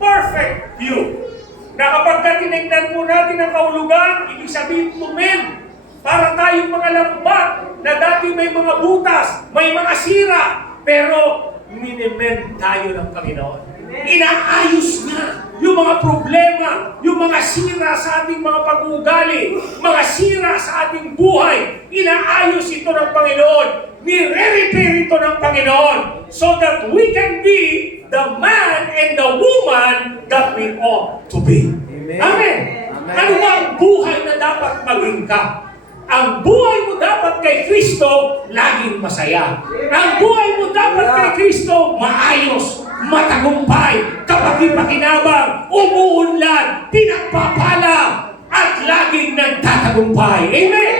perfect you. Na kapag tinignan po natin ang kahulugan, ibig sabihin tumin. Para tayong mga lambat na dati may mga butas, may mga sira, pero minimend tayo ng Panginoon. Inaayos na yung mga problema, yung mga sira sa ating mga pag-uugali, mga sira sa ating buhay. Inaayos ito ng Panginoon. Nire-repair ito ng Panginoon so that we can be the man and the woman that we ought to be. Amen. Amen. Amen. Ano ba ang buhay na dapat maging ka? Ang buhay mo dapat kay Kristo, laging masaya. Ang buhay mo dapat kay Kristo, maayos, matagumpay, kapag-ipakinabang, umuunlad, pinagpapala, at laging nagtatagumpay. Amen!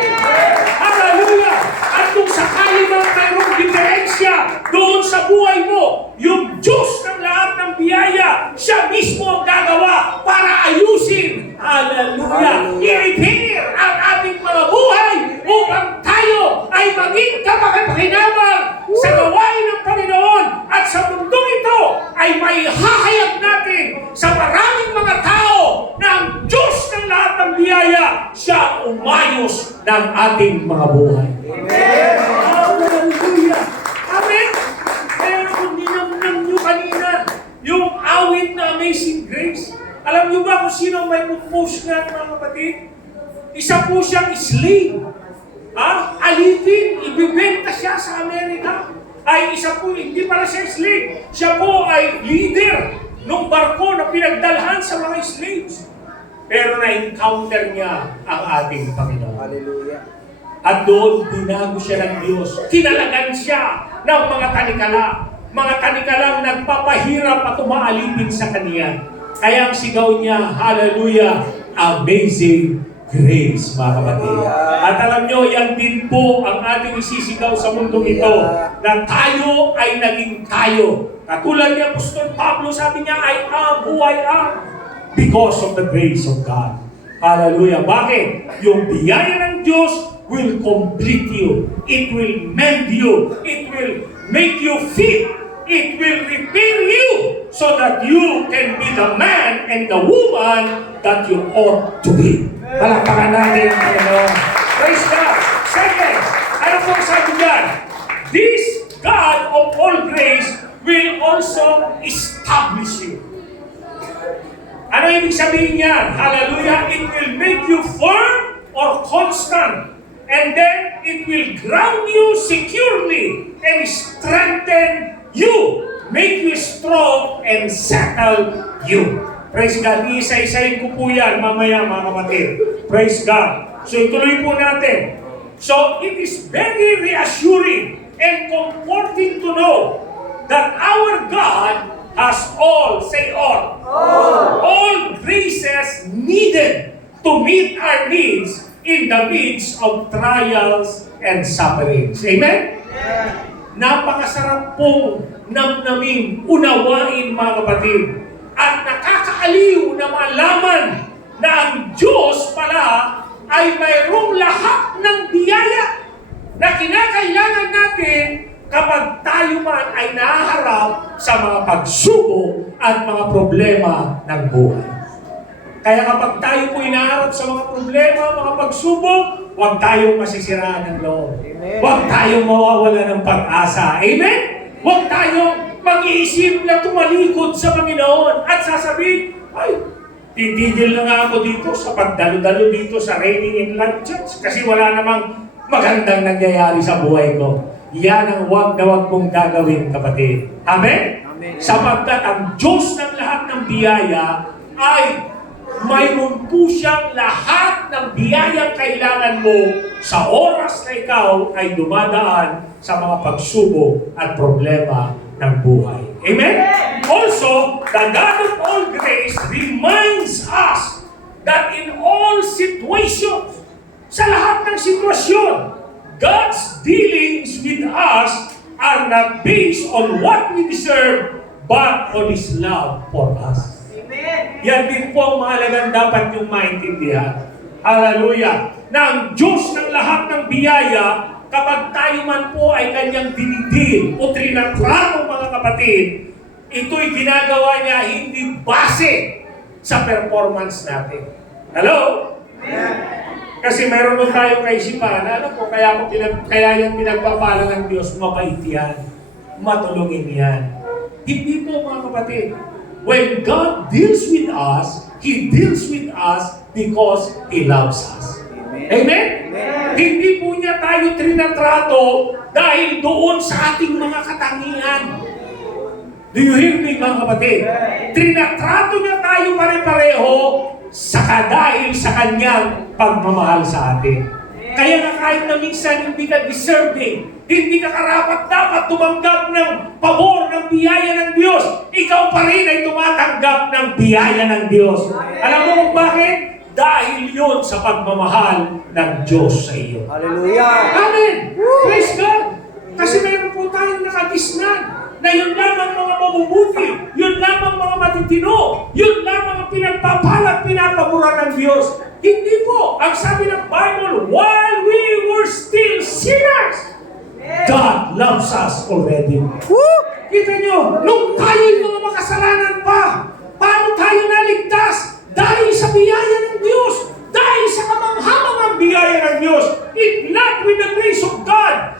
Hallelujah! At kung sakali man mayroong diferensya doon sa buhay mo, yung Diyos ng lahat ng biyaya, siya mismo ang gagawa para ayusin. Hallelujah! I-repair ang ating mga buhay upang tayo ay maging kapag-ipakinabang sa gawain ng Panginoon at sa mundong ito ay maihahayag natin sa maraming mga tao na ang Diyos ng lahat ng biyaya, siya umayos ng ating mga buhay. Amen. Hallelujah! Amen! Kaya kung ninamnam nyo kanina, yung awit na Amazing Grace, alam nyo ba kung sino may compose nga mga kapatid? Isa po siyang slave. Alipin, ibibenta siya sa Amerika. Ay isa po, hindi pala siya slave. Siya po ay leader ng barko na pinagdalhan sa mga slaves. Pero na-encounter niya ang ating Panginoon. Hallelujah. At doon, binago siya ng Diyos. Kinalagan siya ng mga tanikala. Mga tanikalang nagpapahirap at umaalipin sa kanya. Kaya ang sigaw niya, hallelujah, amazing grace, mga kapatid. At alam nyo, yan din po ang ating isisigaw sa mundong ito, na tayo ay naging tayo. Katulad ni Apostol Pablo, sabi niya, I am who I am because of the grace of God. Hallelujah. Bakit? Yung biyaya ng Diyos will complete you. It will mend you. It will make you fit. It will repair you so that you can be the man and the woman that you ought to be. Palakpakan natin, Panginoon. Praise God. Second, ano po sabi dyan? This God of all grace will also establish you. Ano ibig sabihin yan? Hallelujah. It will make you firm or constant. And then, it will ground you securely and strengthen you. Make you strong and settle you. Praise God. Iisa-isayin ko po yan mamaya mga kapatid. Praise God. So ituloy po natin. So it is very reassuring and comforting to know that our God has all, say all graces needed to meet our needs in the midst of trials and sufferings. Amen? Napakasarap pong namnamin, unawain mga kapatid. At nakakaaliw na malaman na ang Diyos pala ay mayroong lahat ng biyaya na kinakailangan natin kapag tayo man ay naharap sa mga pagsubok at mga problema ng buhay. Kaya kapag tayo po inaharap sa mga problema, mga pagsubok, huwag tayong masisiraan ng loob. Amen. Huwag tayong mawawala ng pag-asa. Amen? Huwag tayong mag-iisip na tumalikod sa Panginoon at sasabihin, ay, titigil na nga ako dito sa pagdalo-dalo dito sa Reigning in Life Church kasi wala namang magandang nangyayari sa buhay ko. Yan ang huwag na huwag mong gagawin, kapatid. Amen? Amen. Sapagkat ang Diyos ng lahat ng biyaya ay mayroon po siyang lahat ng biyayang kailangan mo sa oras na ikaw ay dumadaan sa mga pagsubok at problema ng buhay. Amen? Also, the God of all grace reminds us that in all situations, sa lahat ng sitwasyon, God's dealings with us are not based on what we deserve, but on His love for us. Yan din po ang mahalagang dapat yung maintindihan. Hallelujah! Na ang Diyos ng lahat ng biyaya, kapag tayo man po ay Kanyang dinidin o trinatrato mga kapatid, ito'y ginagawa niya hindi base sa performance natin. Hello? Kasi meron po tayo kaisipan, ano po, kaya yung pinagpapala ng Diyos, mabait yan, matulungin yan. Hindi po mga kapatid. When God deals with us, He deals with us because He loves us. Amen? Hindi po niya tayo trinatrato dahil doon sa ating mga katangian. Do you hear me mga kapatid? Trinatrato niya tayo pare-pareho dahil sa Kanyang pagmamahal sa atin. Kaya nga kahit na minsan hindi ka deserving, hindi ka karapat-dapat tumanggap ng pabor ng biyaya ng Diyos, ikaw pa rin ay tumatanggap ng biyaya ng Diyos. Alam mo kung bakit? Dahil yun sa pagmamahal ng Diyos sa iyo. Hallelujah! Amen! Praise God! Kasi meron po tayong nakadisnan na yun lamang mga mabubuti, yun lamang mga matitino, yun lamang ang pinagpapala at pinapabura ng Diyos. Hindi po. Ang sabi ng Bible, while we were still sinners, God loves us already. Kita nyo, nung tayo'y mga makasalanan pa, paano tayo naligtas? Dahil sa biyaya ng Diyos, dahil sa kamanghamangang biyaya ng Diyos, if not with the grace of God,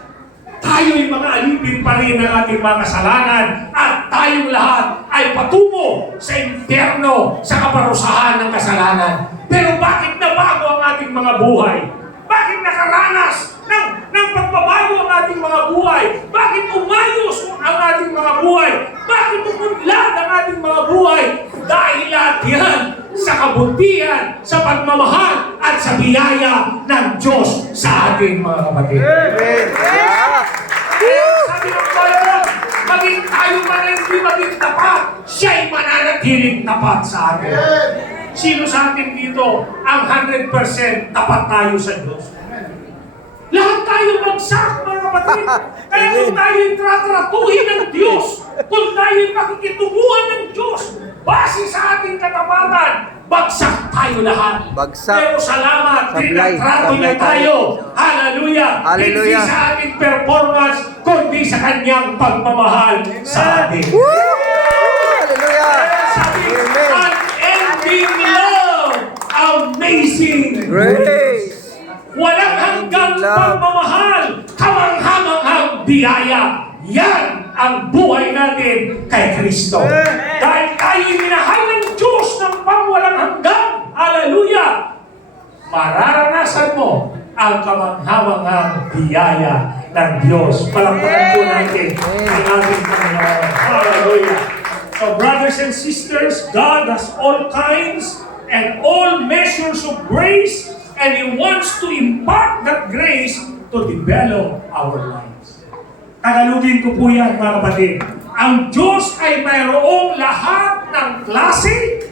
tayo'y mga alipin pa rin ng ating mga kasalanan at tayong lahat ay patungo sa impyerno sa kaparusahan ng kasalanan. Pero bakit nabago ang ating mga buhay? Bakit nakaranas ng pagbabago ang ating mga buhay? Bakit umayos ang ating mga buhay? Bakit umunlad ang ating mga buhay? Dahil lahat yan sa kabutihan, sa pagmamahal at sa biyaya ng Diyos sa ating mga kapatid. Sabi ng Bible, maging tayo man ay hindi maging tapat, siya'y mananatiling tapat sa atin. Sino sa atin dito ang 100% tapat tayo sa Diyos? Lahat tayo bagsak, mga kapatid. Kaya kung tayo'y tratratuhin ng Diyos, kung tayo'y pakikitubuhan ng Diyos, base sa ating katapatan, bagsak tayo lahat. Bagsak. Pero salamat, Sablay. trinatrato niya Sablay tayo. Hallelujah. Hallelujah. Hindi sa ating performance, kundi sa Kanyang pagmamahal sa atin. Hallelujah! Sabi, Amen. unending love, amazing Grace! walang hanggang Love. pagmamahal, kamanghamanghang biyaya. Yan ang buhay natin kay Kristo. Dahil tayo'y minahal ng Diyos ng pangwalang hanggan. Hallelujah! Mararanasan mo ang kamanghamanghang biyaya ng Diyos. Palakpakan po natin ang ating Panginoon. Hallelujah! So brothers and sisters, God has all kinds and all measures of grace, and He wants to impart that grace to develop our lives. Tagalogin ko po yan, mga kapatid. Ang Diyos ay mayroong lahat ng klase,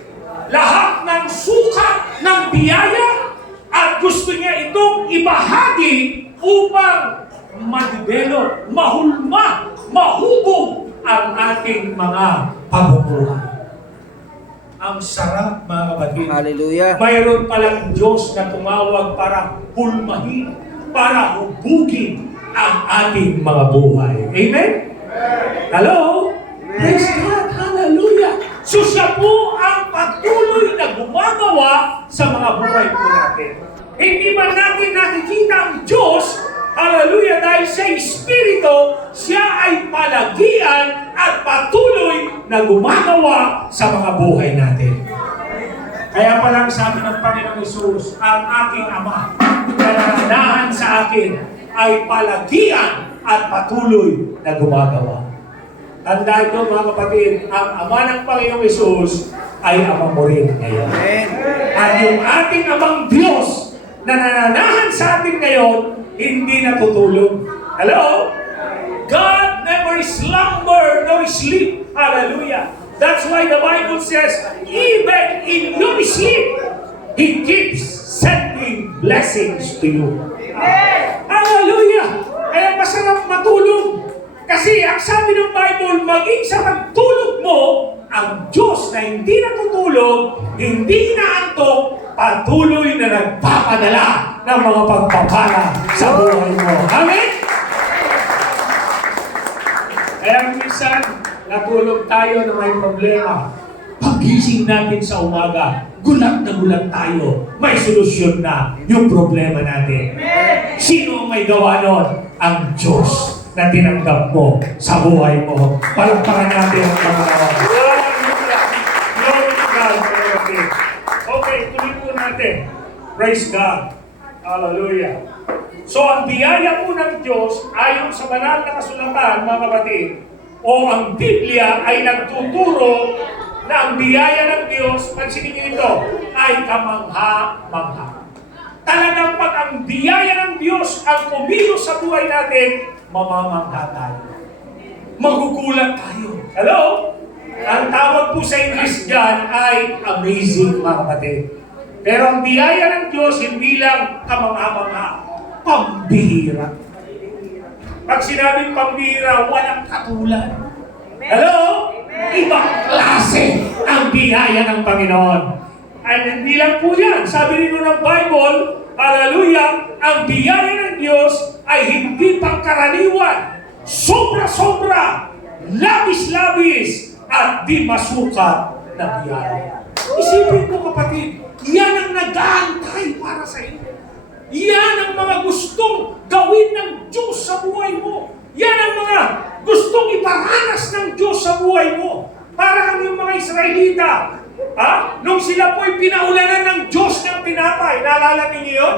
lahat ng sukat ng biyaya, at gusto niya itong ibahagi upang ma-develop, mahulma, mahubog ang ating mga pamumuhay. Ang sarap, mga kapatid. Hallelujah! Mayroon palang Diyos na tumawag para hulmahin, para hubugin ang ating mga buhay. Amen? Hello? Praise God! Hallelujah! So siya po ang patuloy na gumagawa sa mga buhay po natin. Hindi man natin nakikita ang Diyos, hallelujah, dahil siya Espiritu, siya ay palagian at patuloy na gumagawa sa mga buhay natin. Kaya palang sabi ng Panginoong Hesus, ang aking Ama, nananahan sa akin, ay palagian at patuloy na gumagawa. Tandaan nyo mga kapatid, ang Ama ng Panginoong Hesus ay Ama mo rin ngayon. At yung ating Amang Diyos na nananahan sa atin ngayon, hindi natutulog. Hello? God never slumber nor sleep. Hallelujah. That's why the Bible says, even in your sleep, He keeps sending blessings to you. Hallelujah! Kaya masarap matulog. Kasi ang sabi ng Bible, maging sa pagtulog mo, mo, ang Diyos na hindi natutulog, hindi inaantok, patuloy na nagpapadala ng mga pagpapala sa buhay mo. Amen? Kaya minsan, natulog tayo na may problema. Pagising natin sa umaga, gulat na gulat tayo. May solusyon na yung problema natin. Sino ang may gawa nun? Ang Diyos na tinanggap mo sa buhay mo. Palakpakan natin ang Panginoon. Hallelujah! Glory to God. Okay, tuloy po natin. Praise God. Hallelujah. So, ang biyaya po ng Diyos, ayon sa banal na kasulatan, mga kapatid, o ang Biblia ay nagtuturo na ang biyaya ng Diyos, pansinin niyo ito, ay kamangha-mangha. Talagang pag ang biyaya ng Diyos ang kumilos sa buhay natin, mamamangha tayo. Magugulat tayo. Hello? Ang tawag po sa English dyan ay amazing, mga kapatid. Pero ang biyaya ng Diyos, hindi lang kamangha-mangha, pambihira. Pag sinabing pambihira, walang katulad. Hello? Ibang klase ang biyaya ng Panginoon. At hindi lang po yan. Sabi rin ng Bible, hallelujah, ang biyaya ng Diyos ay hindi pangkaraniwan. Sobra-sobra, labis-labis, at di masukat na biyaya. Isipin mo, kapatid, yan ang nag-aantay para sa iyo. Yan ang mga gustong gawin ng Diyos sa buhay mo. Yan ang mga gustong iparanas ng Diyos sa buhay mo. Para kang yung mga Israelita. Nung sila po'y pinaulanan ng Diyos ng tinapay. Naalala ninyo yun?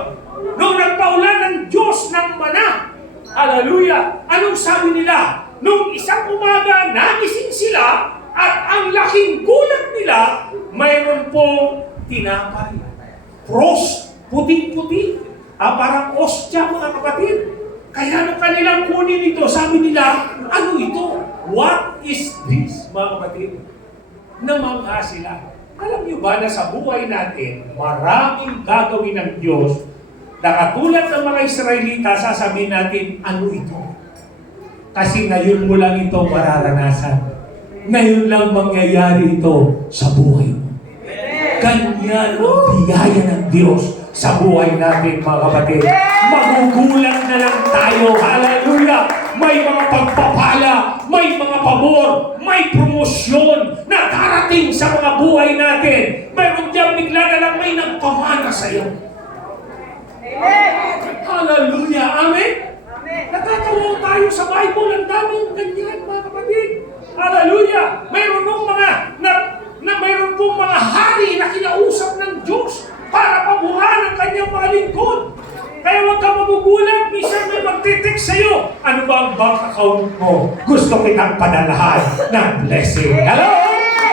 Nung nagpaulan ng Diyos ng mana. Hallelujah! Anong sabi nila? Nung isang umaga, nagising sila at ang laking gulat nila, mayroon pong tinapay. Cross, puting-puti. Parang ostya, mga kapatid. Kaya nung kanilang kunin ito, sabi nila, ano ito? What is this, mga kapatid? Namangha sila. Alam niyo ba na sa buhay natin, maraming gagawin ng Diyos na katulad ng mga Israelita, sasabihin natin, ano ito? Kasi ngayon mo lang ito mararanasan. Ngayon lang mangyayari ito sa buhay mo. Ganyan ang biyaya ng Diyos sa buhay natin, mga kapatid. Magugulat na lang tayo. Hallelujah! May mga pagpapala, may mga pabor, may promosyon na darating sa mga buhay natin. Mayroon diyang bigla na lang may nagpamana sa iyo. Hallelujah! Amen? Natatawa tayo sa Bible. Ang dami yung ganyan, mga kapatid. Hallelujah! Mayroon pong mayroon pong mga hari na kinausap ng Diyos para pabuhan ang kanyang mga lingkod. Kaya huwag ka magugulat, minsan may magtitext sa'yo. Ano ba ang bank account mo? Gusto kitang padalahan ng blessing. Hello?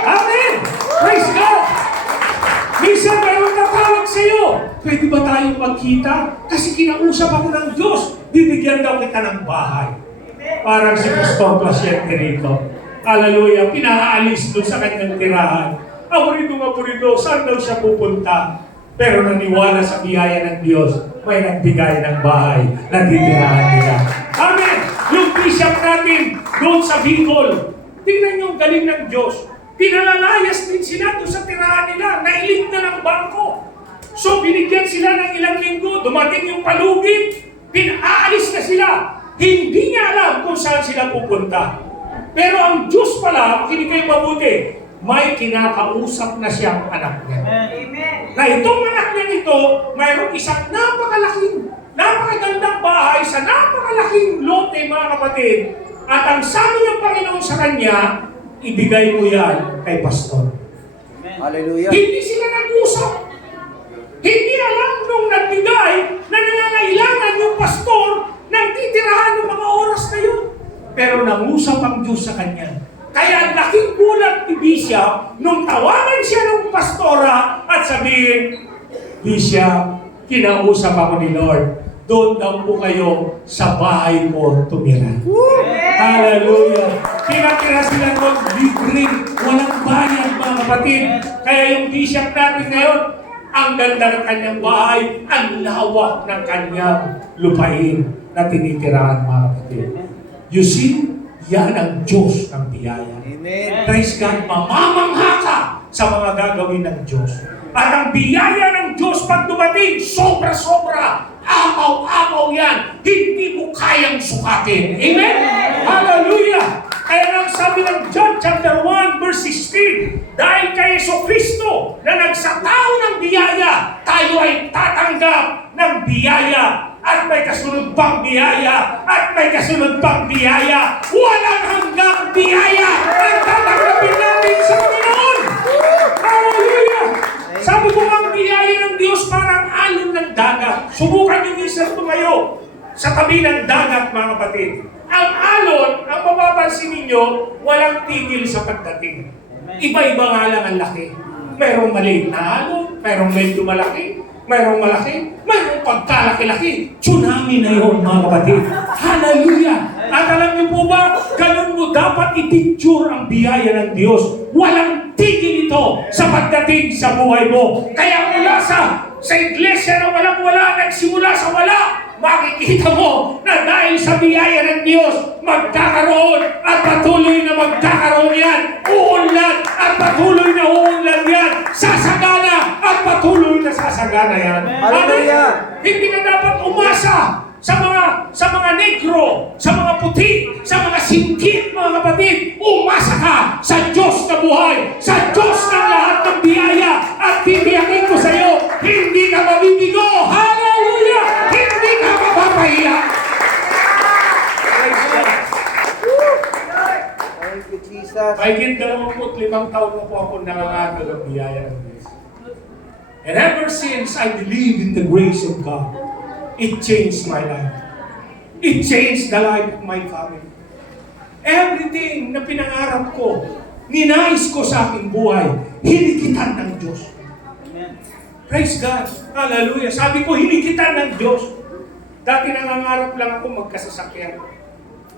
Amen! Praise God! Minsan mayroon tatawag sa'yo. Pwede ba tayong magkita? Kasi kinausap ako ng Diyos. Bibigyan daw kita ng bahay. Parang si Pastor Placiente rito. Hallelujah! Pinaalis doon sa kanyang tirahan. Aburido, saan daw siya pupunta? Pero naniwala sa biyaya ng Diyos, may nagbigay ng bahay na titirahan nila. Amen! Yung bishop natin doon sa Bicol, tingnan yung galing ng Diyos. Pinalalayas din sila doon sa tirahan nila, nailig na ng bangko. So binigyan sila ng ilang linggo, dumating yung palugit, pinaalis na sila. Hindi niya alam kung saan sila pupunta. Pero ang Diyos pala, kinig kayo mabuti, may kinakausap na siyang anak niya. Amen. Na itong anak niya ito, mayroong isang napakagandang bahay sa napakalaking lote, mga kapatid. At ang sabi ng Panginoon sa kanya, ibigay mo yan kay pastor. Hallelujah. Hindi sila nag-usap. Hindi alam nung nagbigay na nangangailangan yung pastor ng titirahan ng mga oras na yun. Pero nangusap ang Diyos sa kanya. Kaya ang laking gulat ni Bishop nung tawagan siya ng pastora at sabihin, Bishop, kinausap ako ni Lord. Doon daw po kayo sa bahay ko tumira. Hallelujah! Tira-tira sila doon, libre, walang bayad, mga kapatid. Kaya yung bishop natin ngayon, ang ganda ng kanyang bahay, ang lawak ng kanyang lupain na tinitirahan, mga kapatid. You see, Yan ang Diyos ng biyaya. Amen. Praise God, mamamangha ka sa mga gagawin ng Diyos. At ang biyaya ng Diyos pag dumating, sobra-sobra, amaw-amaw yan. Hindi mo kayang sukatin. Amen? Hallelujah! Kaya nang sabi ng John chapter 1 verse 16, dahil kay Jesucristo na nagsatao ng biyaya, tayo ay tatanggap ng biyaya. At may kasunod pang biyaya, at may kasunod pang biyaya. Walang hanggang biyaya ang tatanggapin natin sa Panginoon. Hallelujah! Sabi ko ang biyaya ng Diyos parang alon ng dagat. Subukan niyo minsan tumayo sa tabi ng dagat, mga kapatid. Ang alon, ang mapapansin ninyo, walang tigil sa pagdating. Iba-iba nga lang ang laki. Mayroong maliit na alon, mayroong medyo malaki, mayroong malaki, mayroong pagkalaki-laki. Tsunami na yun, mga kapatid. Hallelujah! At alam niyo po ba, ganun mo dapat i-picture ang biyaya ng Diyos. Walang tigil ito sa pagdating sa buhay mo. Kaya mula sa iglesia na walang-wala, nagsimula sa wala, makikita mo na dahil sa biyaya ng Diyos, magkakaroon at patuloy na magkakaroon yan. Uunlad at patuloy na uunlad yan. Sasagana at patuloy na sasagana yan. Hallelujah! Hindi ka dapat umasa sa mga negro, sa mga puti, sa mga singgit, mga kapatid. Umasa ka sa Diyos na buhay, sa Diyos ng lahat ng biyaya. At titiyakin ko sa iyo, hindi ka mabibigo. Hallelujah! Hindi ka mapapahiya. Praise God. Thank you, Jesus. Mahigit 25 taon na po ako nangangagal ng biyaya ng Diyos. And ever since I believe in the grace of God, it changed my life. It changed the life of my family. Everything na pinangarap ko, ninais ko sa aking buhay, hinikitan ng Diyos. Amen. Praise God. Hallelujah. Sabi ko, hinikitan ng Diyos. Dati nangangarap lang ako magkasasakyan.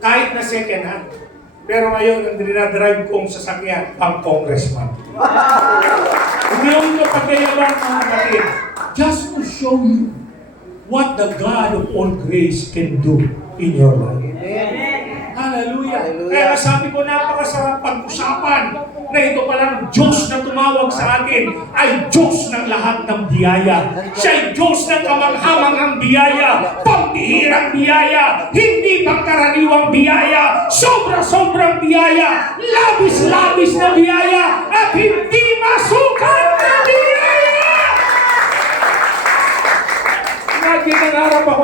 Kahit na second hand. Pero ngayon, ang dinadrive kong sasakyan, ang congressman. Hindi yung napagayabang mga kapatid. Just to show you what the God of all grace can do in your life. Amen. Hallelujah. Hallelujah. Kaya sabi ko, napakasarap pag-usapan na ito palang Diyos na tumawag sa akin ay Diyos ng lahat ng biyaya. Siya ay Diyos ng kamanghamanghang biyaya, pambihirang biyaya, hindi pangkaraniwang biyaya, sobra-sobrang biyaya, labis-labis na biyaya, at hindi masukat na biyaya! Nangarap ako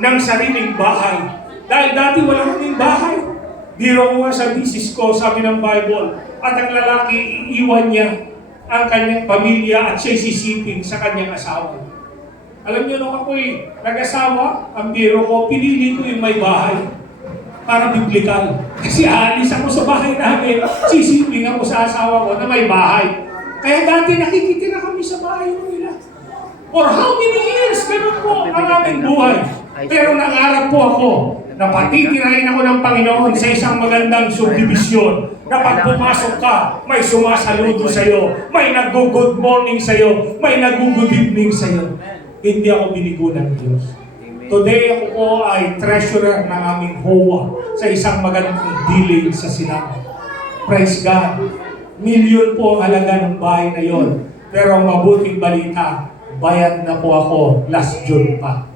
ng sariling bahay. Dahil dati wala kaming bahay. Biro ko nga sa misis ko, sabi ng Bible, at ang lalaki, iiwan niya ang kanyang pamilya at siya'y sisipin sa kanyang asawa. Alam niyo, nung ako'y nag-asawa, ang biro ko, pinili ko yung may bahay para biblikal. Kasi aalis ako sa bahay namin, sisipin ako sa asawa ko na may bahay. Kaya dati nakikitira kami sa bahay nila. For how many years, ganun po ang aming buhay. Pero nangarap po ako na patitirahin ako ng Panginoon sa isang magandang subdivision. Na pag pumasok ka, may sumasaludo sa'yo, may nag-good morning sa'yo, may nag-good evening sa'yo. Hindi ako binigo ng Diyos. Today ako po ay treasurer ng aming HOA sa isang magandang village sa Silang. Praise God. Milyon po ang halaga ng bahay na yon. Pero ang mabuting balita, bayad na po ako last June pa.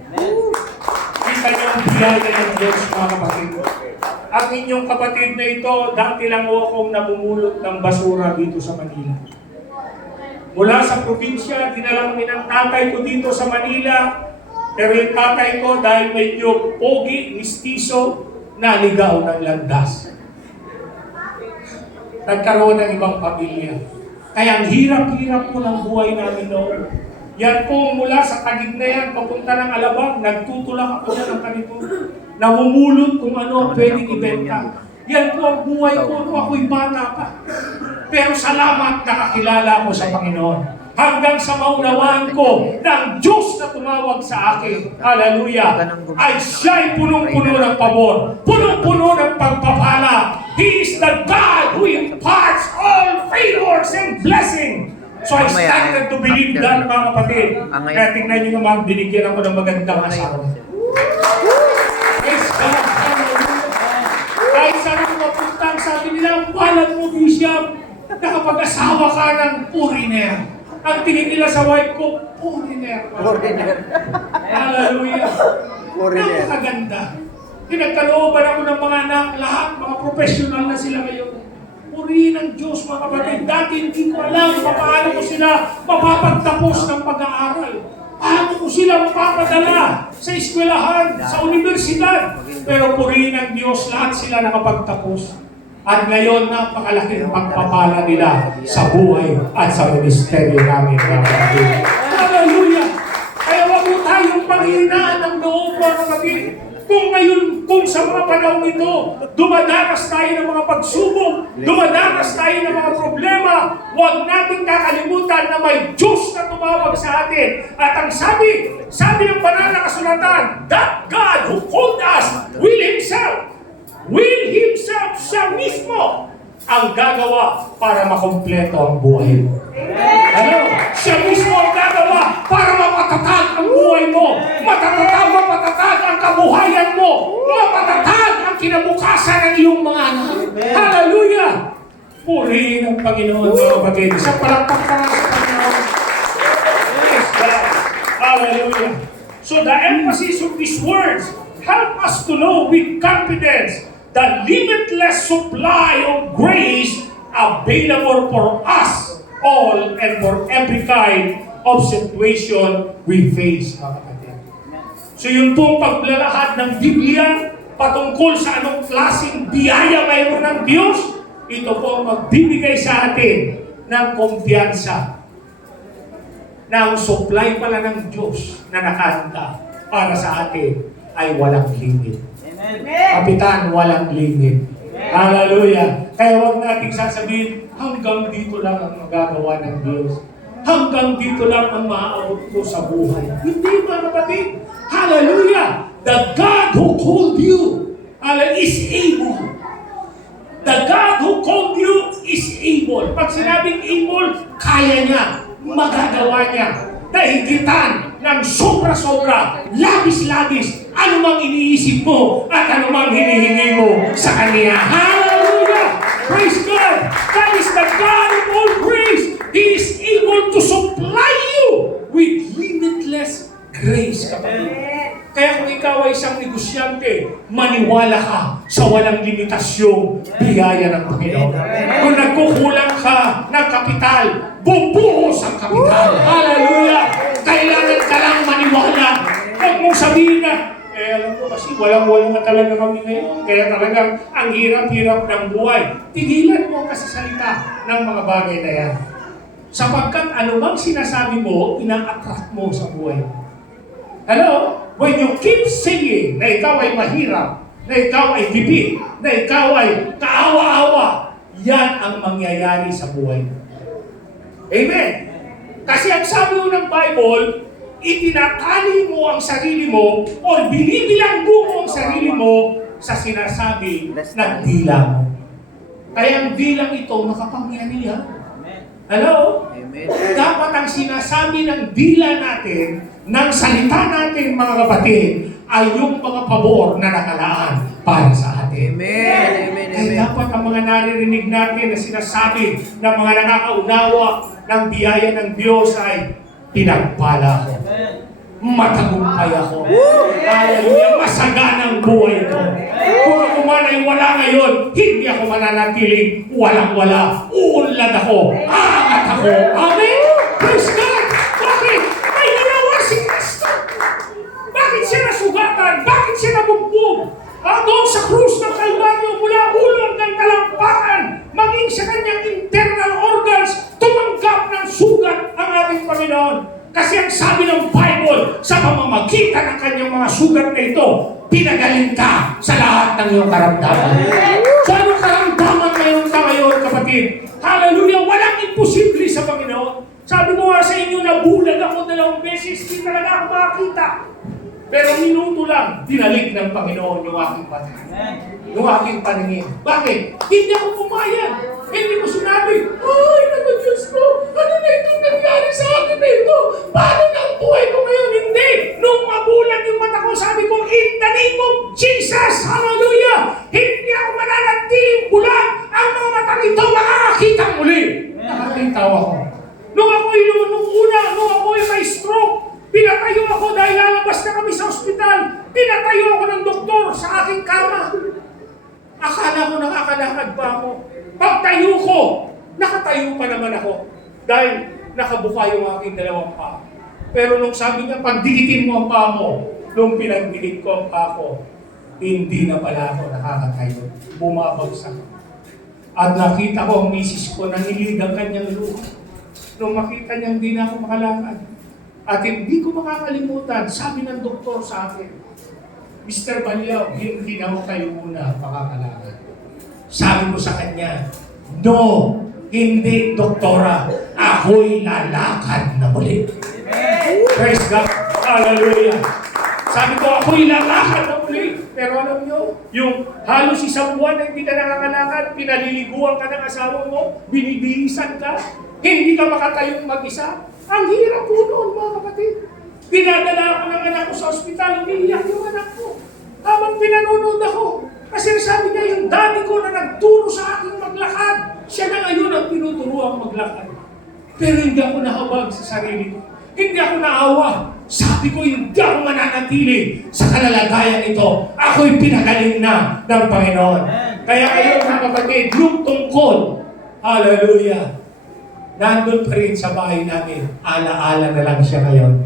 Kita niyo ang biyaya ng Diyos, mga kapatid. Ang inyong kapatid na ito, dati lang po akong namumulot ng basura dito sa Manila. Mula sa probinsya, dinala kami ng tatay ko dito sa Manila. Pero yung tatay ko, dahil medyo pogi, mistiso, naligaw ng landas. Nagkaroon ng ibang pamilya. Kaya ang hirap-hirap po ng buhay namin noon. Yan po mula sa Taguig na yan, papunta ng Alabang, nagtutulak ako na ng kanito. Namumulot kung ano ang pwedeng ibenta. Yan po ang buhay ko nung ako'y bata pa. Pero salamat nakakilala ko sa Panginoon. Hanggang sa maunawaan ko ng Diyos na tumawag sa akin, hallelujah, ay siya'y punong-puno ng pabor, punong-puno ng pagpapala. He is the God who imparts all favors and blessings. So I started to believe that, mga kapatid. Kaya tingnan nyo naman, binigyan ako ng magandang asawa. Praise God. Kahit saan ako mapuntang, sabi nila, balat mo, Bishop, nakapag-asawa ka ng foreigner. Ang tingin nila sa wife ko, foreigner. Foreigner. Hallelujah. Foreigner. Napakaganda. Pinagkalooban ako ng mga anak, lahat, mga professional na sila ngayon. Purihin ng Diyos, mga kapatid. Dati hindi ko alam paano ko sila mapapagtapos ng pag-aaral. Paano ko sila mapapadala sa eskwelahan, sa universidad. Pero purihin ng Diyos, lahat sila nakapagtapos. At ngayon, napakalaking pagpapala nila sa buhay at sa ministeryo namin, mga kapatid. Hallelujah! Kaya wag mo tayong panghinaan ng loob, mga kapatid. Kung sa mga panahon ito, dumadanas tayo ng mga pagsubok, dumadanas tayo ng mga problema, huwag nating kakalimutan na may Diyos na tumawag sa atin. At ang sabi ng banal na kasulatan, that God who called us will Himself siya mismo ang gagawa para makumpleto ang buhay mo. Ano? Siya mismo ang gagawa para mapatatag ang buhay mo. Mapatatag ang kabuhayan mo. Mapatatag ang kinabukasan ng iyong mga anak. Hallelujah! Purihin ang Panginoon, mga kapatid. Isang palakpak pa nga sa Panginoon. Praise God. Hallelujah. So the emphasis of these words help us to know with confidence the limitless supply of grace available for us all and for every kind of situation we face, mga kapatid. So yung pong paglalahad ng Biblia patungkol sa anong klaseng biyaya mayroon ng Diyos, ito po magbibigay sa atin ng kumpiyansa na ang supply pala ng Diyos na nakahanda para sa atin ay walang limit. Kapitan, walang limit. Hallelujah. Kaya huwag nating sasabihin, hanggang dito lang ang magagawa ng Diyos. Hanggang dito lang ang maaabot ko sa buhay. Hindi, mga kapatid. Hallelujah. The God who called you is able. The God who called you is able. Pag sinabing able, kaya niya. Magagawa niya. Dahigitan ng sobra-sobra, labis-labis, anumang iniisip mo at anumang hinihingi mo sa Kanya. Hallelujah! Praise God! That is the God of all grace. He is able to supply you with limitless grace, kapatid. Kaya kung ikaw ay isang negosyante, maniwala ka sa walang limitasyong biyaya ng Panginoon. Kung nagkukulang ka ng kapital, bubuhos ang kapital. Hallelujah! Kailangan ka lang maniwala. Huwag mong sabihin na, alam ko kasi walang-wala na talaga kami ngayon. Kaya talagang ang hirap-hirap ng buhay. Tigilan mo kasi salita ng mga bagay na yan. Sapagkat anumang sinasabi mo, ina-attract mo sa buhay. Hello? When you keep saying na ikaw ay mahirap, na ikaw ay gipit, na ikaw ay kaawa-awa, yan ang mangyayari sa buhay mo. Amen? Kasi ang sabi mo ng Bible, itinatali mo ang sarili mo o binibilanggo mo ang sarili mo sa sinasabi ng dila mo. Kaya ang dilang ito makapangyarihan. Hello? Amen. Dapat ang sinasabi ng dila natin, ng salita natin, mga kapatid, ay yung mga pabor na nakalaan para sa atin. Amen. Amen. Ay dapat ang mga naririnig natin na sinasabi ng mga nakakaunawa ng biyaya ng Diyos ay pinagpala ko. Matagumpay ako. Hallelujah. Masaganang buhay ko. Kung ako man ay wala ngayon, hindi ako mananatiling walang-wala. Uunlad ako. Aangat ako. Amen? Praise God! Bakit? May ginawa si Kristo. Bakit siya nasugatan? Bakit siya nabugbog? Doon sa krus ng Kalbaryo mula ulo hanggang talampakan, maging sa kanyang internal organs, tumanggap ng sugat ang ating Panginoon. Kasi ang sabi ng Bible, sa pamamagitan ng kanyang mga sugat na ito, pinagaling ka sa lahat ng iyong karamdaman. So anong karamdaman ngayon ka ngayon, kapatid? Hallelujah! Walang imposible sa Panginoon. Sabi ko nga sa inyo, nabulag ako 2 beses, hindi talaga ako makakita. Pero minuto lang, dinalig ng Panginoon yung aking paningin. Yung aking paningin. Bakit? Hindi ako pumayag. Hindi ko sinabi, ay, naku Diyos ko, ano na itong nangyari sa akin na ito? Paano na ang buhay ko ngayon? Hindi! Nung mabulag yung mata ko, sabi ko, in the name of Jesus, hallelujah! Hindi ako mananatili malaking tawa ko. Nung ako'y may stroke, pinatayo ako dahil lalabas na kami sa ospital. Pinatayo ako ng doktor sa aking kama. Akala ko nakakalakad pa ako. Pagtayo ko, nakatayo pa naman ako. Dahil nakabuka yung aking dalawang paa. Pero nung sabi niya, pagdikitin mo ang paa mo, nung pinagdikit ko ang paa ko, hindi na pala ako nakakatayo. Bumabagsak. At nakita ko ang misis ko, nanilid ang kanyang luha. Nung makita niya, hindi na ako makalakad. At hindi ko makakalimutan, sabi ng doktor sa akin, Mr. Balyaw, hindi na ako kayo muna makakalakad. Sabi ko sa kanya, no, hindi, doktora. Ako'y lalakad na muli. Praise God. Hallelujah. Sabi ko, ako'y lalakad na muli. Pero alam nyo, yung halos isang buwan na hindi ka nakakalakad, pinaliliguan ka ng asawa mo, binibihisan ka, hindi ka makatayong mag-isa. Ang hirap po noon, mga kapatid. Pinadala ako ng anak ko sa ospital, umiiyak yung anak ko. Habang pinanonood ako. Kasi sabi niya, yung daddy ko na nagturo sa akin maglakad, siya na ngayon ang tinuturuan maglakad. Pero hindi ako nahabag sa sarili ko. Hindi ako naawa. Sabi ko, hindi ako mananatili sa kalalagayan ito. Ako'y pinagaling na ng Panginoon. Kaya ngayon, mga kapatid, yung tungkol, hallelujah, nandun pa rin sa bahay namin. Ala-ala na lang siya ngayon.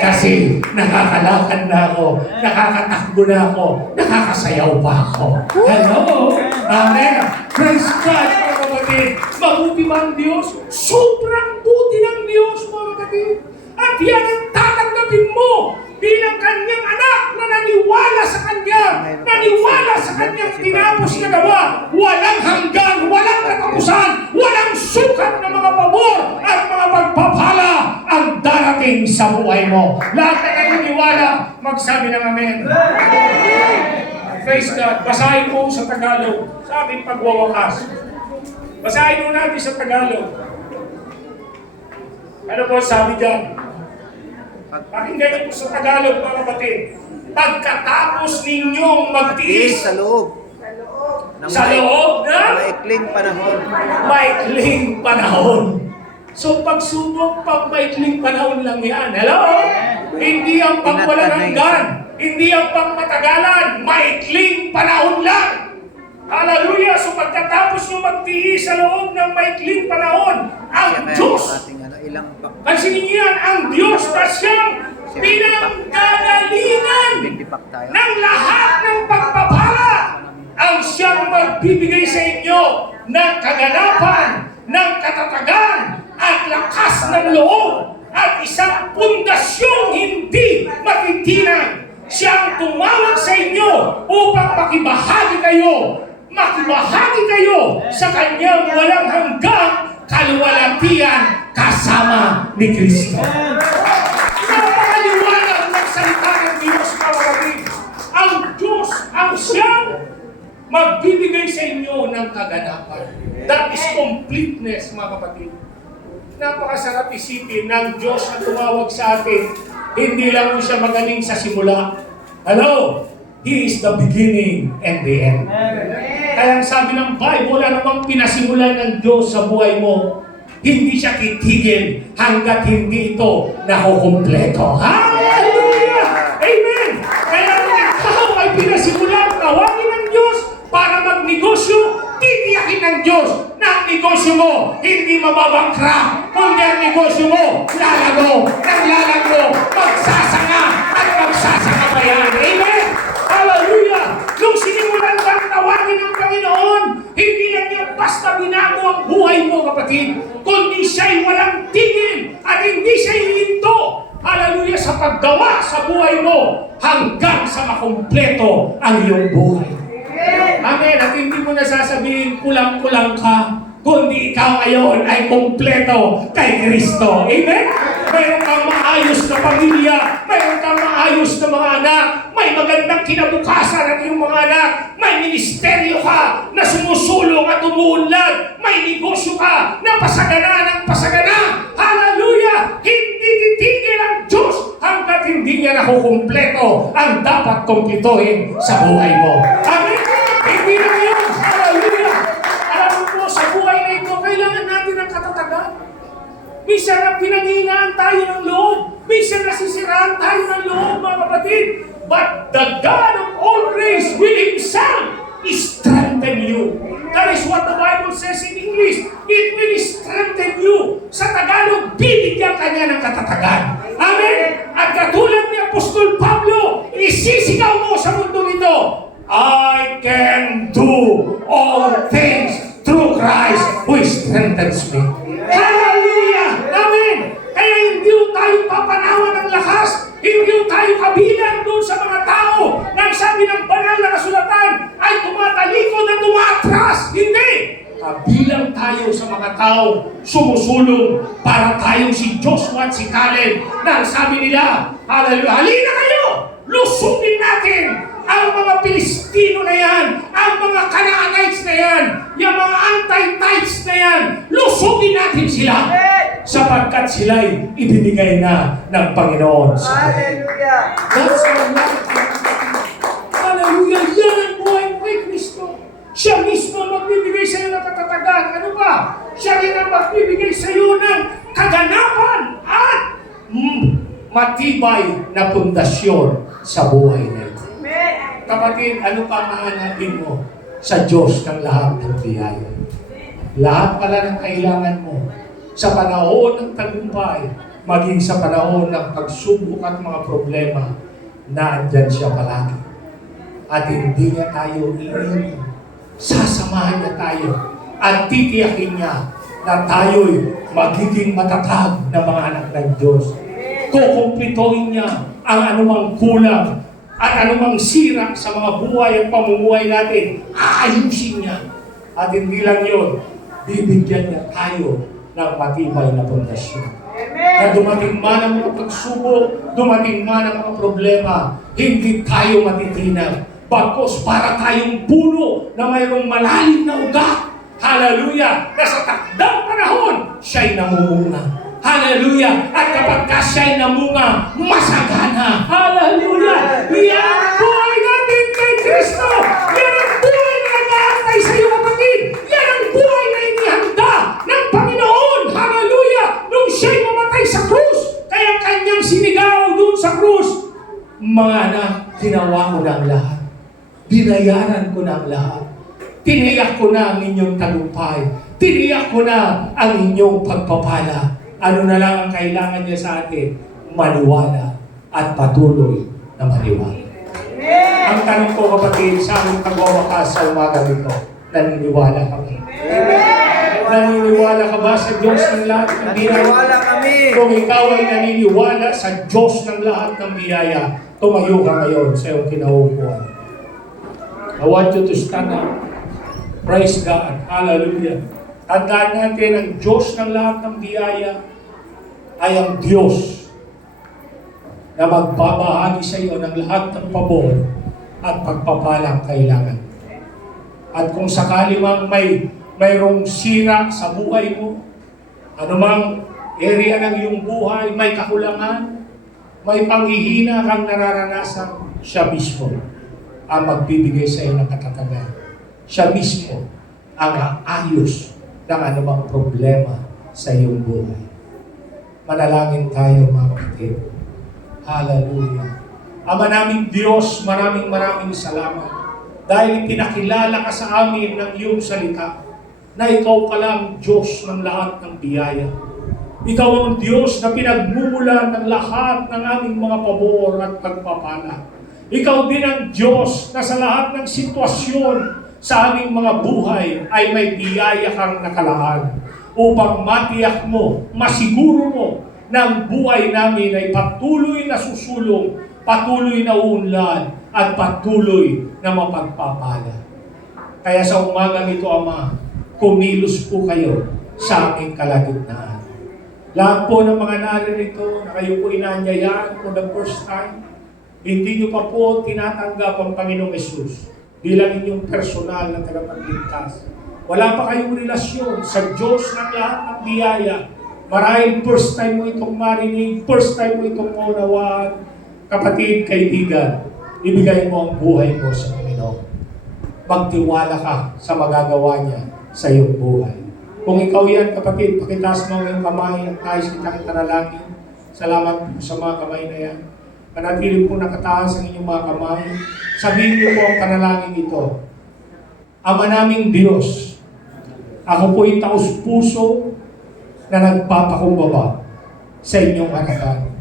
Kasi nakakalakad na ako, nakakatakbo na ako, nakakasayaw pa ako. Hello? Amen? Praise God, mga kapatid. Mabuti ba ang Diyos? Sobrang buti ng Diyos, mga kapatid. At yan ang tatanggapin mo bilang kanyang anak na naniwala sa kanya, naniwala sa kanyang tinapos na gawa. Walang hanggan, walang katapusan, walang sukat na mga pabor at mga pagpapala ang darating sa buhay mo. Lahat na naniniwala, magsabi ng amen. Praise God. Basahin mo sa Tagalog sa aming pagwawakas. Basahin mo natin sa Tagalog. Ano po sabi dyan? Pakinggan niyo sa Tagalog, mga kapatid. Pagkatapos ninyong magtiis Sa loob. sa loob na Maikling panahon. maikling panahon. So pagsubok, pang maikling panahon lang yan. Hello? Hindi ang pagwalang hanggan. Hindi ang pangmatagalan. Maikling panahon lang. Hallelujah! So pagkatapos nyo magtiis sa loob ng maikling panahon, ang Diyos, pansinin niyo yan, ang Diyos na siyang pinanggagalingan ng lahat ng pagpapala, ang siyang magbibigay sa inyo ng kaganapan, ng katatagan, at lakas ng loob, at isang pundasyong hindi matitinag. Siyang tumawag sa inyo upang makibahagi kayo sa kanyang walang hanggang kaluwalhatian kasama ni Kristo. Napakaliwanag ng salita ng Diyos, mga kapatid. Ang Diyos ang siyang magbibigay sa inyo ng kaganapan. That is completeness, mga kapatid. Napakasarap isipin ng Diyos na tumawag sa atin. Hindi lang siya magaling sa simula. Hello? He is the beginning and the end. Kaya ang sabi ng Bible, wala namang pinasimulan ng Diyos sa buhay mo. Hindi siya titigil hanggat hindi ito nakukumpleto. Hallelujah! Amen! Kaya kung ikaw ay pinasimulan, tawagin ng Diyos para magnegosyo, titiyakin ng Diyos na ang negosyo mo hindi mababangkra, kundi ang negosyo mo lalago, magsasanga at magsasanga pa yan. Amen! Hallelujah! Nung sinimulan kang tawagin ng Panginoon, hindi lang niya basta binago ang buhay mo, kapatid, kundi siya'y walang tigil at hindi siya hihinto. Hallelujah! Sa paggawa sa buhay mo hanggang sa makumpleto ang iyong buhay. Amen. At hindi mo nasasabihin kulang-kulang ka, kundi ikaw ngayon ay kumpleto kay Kristo. Amen? Mayroon kang maayos na pamilya, mayroon kang maayos na mga anak, may magandang kinabukasan ang iyong mga anak, may ministeryo ka na sumusulong at umuunlad, may negosyo ka na pasagana ng pasagana. Hallelujah! Hindi titigil ang Diyos hanggat hindi niya nakukumpleto ang dapat kumpletohin sa buhay mo. Amen? Hindi na yun. Hallelujah! Alam mo po, sa buhay na ito, kailangan natin ng katatagan. Minsan na pinanghinaan tayo ng loob. Minsan nasisiraan tayo ng loob, mga kapatid. But the God of all grace will Himself strengthen you. That is what the Bible says in English. It will strengthen you. Sa Tagalog, bibigyan ka niya ng katatagan. Amen? At katulad ni Apostol Pablo, isisigaw mo sa mundo nito, I can do all things through Christ who strengthens me. Hallelujah! Amen! Kaya hindi tayo papanawan ng lakas, hindi tayo kabilang doon sa mga tao na ang sabi ng banal na kasulatan ay tumatalikod at tumatras. Hindi! Kabilang tayo sa mga tao sumusulong para tayong si Joshua at si Caleb na ang sabi nila, hallelujah, halina kayo! Lusugin natin ang mga Pilistino na yan, ang mga Canaanites na yan, yung mga Anti-Tites na yan, lusugin natin sila sapagkat sila'y ibinigay na ng Panginoon sa atin. That's our life. Hallelujah! Yan ang buhay mo kay Kristo. Siya mismo ang magbibigay sa iyo ng katatagan. Ano ba? Siya rin ang magbibigay sa iyo ng kaganapan at matibay na pundasyon sa buhay na ito. Kapatid, ano pa mahanapin mo sa Diyos ng lahat ng biyaya? Lahat pala ng kailangan mo sa panahon ng tagumpay, maging sa panahon ng pagsubok at mga problema, naandyan siya palagi. At hindi niya tayo iiwan. Sasamahan niya tayo at titiyakin niya na tayo'y magiging matatag na mga anak ng Diyos. Kukumplitohin niya ang anumang kulang at anumang sira sa mga buhay at pamumuhay natin. Aayusin niya. At hindi lang yun, bibigyan niya tayo ng matibay na pundasyon. Na dumating man ang mga pagsubok, dumating man ang mga problema, hindi tayo matitinag. Bagkos para tayong puno na mayroong malalim na ugat. Hallelujah! Na sa takdang panahon, siya'y namumunga. Hallelujah! At kapag ka siya'y namunga, masagana. Hallelujah! Yan ang buhay natin kay Kristo! Yan ang buhay na nag-aantay sa iyo, kapatid! Yan ang buhay na inihanda ng Panginoon! Hallelujah! Nung siya'y mamatay sa krus, kaya kanyang sinigaw doon sa krus, mga anak, ginawa ko na ang lahat. Binayaran ko na ang lahat. Tiniyak ko na ang inyong tagumpay. Tiniyak ko na ang inyong pagpapala. Ano na lang ang kailangan niya sa atin? Maniwala at patuloy na maniwala. Ang tanong ko, kapatid, sa aming pagwawakas sa umaga nito, naniniwala kami. Naniniwala ka ba sa Diyos ng lahat ng biyaya? Naniniwala kami. Kung ikaw ay naniniwala sa Diyos ng lahat ng biyaya, tumayo ka ngayon sa iyong kinaupuan. I want you to stand up. Praise God. Hallelujah. Tandaan natin ang Diyos ng lahat ng biyaya ay ang Diyos na magbabahagi sa iyo ng lahat ng pabor at pagpapalang kailangan. At kung sakali mang mayroong sira sa buhay mo, anumang area ng iyong buhay, may kakulangan, may panghihina kang nararanasan, siya mismo ang magbibigay sa iyo ng katatagan. Siya mismo ang aayos ng anumang problema sa iyong buhay. Manalangin tayo, mga kapatid. Hallelujah. Ama naming Diyos, maraming salamat dahil pinakilala ka sa amin ng iyong salita na ikaw pala ang Diyos ng lahat ng biyaya. Ikaw ang Diyos na pinagmumulan ng lahat ng aming mga pabor at pagpapala. Ikaw din ang Diyos na sa lahat ng sitwasyon sa aming mga buhay ay may biyaya kang nakalaan upang matiyak mo, masiguro mo na ang buhay namin ay patuloy na susulong, patuloy na uunlad at patuloy na mapagpapala. Kaya sa umagang ito, Ama, kumilos po kayo sa aming kalagitnaan. Lahat po ng mga naririto na kayo po inanyayaan for the first time, hindi nyo pa po tinatanggap ang Panginoong Yesus bilang inyong personal na tagapagligtas. Wala pa kayong relasyon sa Diyos ng lahat ng biyaya. Marahil first time mo itong marinig, first time mo itong maunawaan. Kapatid, kaibigan, ibigay mo ang buhay mo sa Panginoon. Magtiwala ka sa magagawa niya sa iyong buhay. Kung ikaw yan, kapatid, pakitaas mo ang iyong kamay at tayo kitang ipanalangin. Salamat po sa mga kamay na yan. Manatili po nakataas ang inyong mga kamay. Sabihin niyo po ang panalangin ito. Ama naming Diyos, ako po'y taus-puso na nagpapakumbaba sa inyong harapan.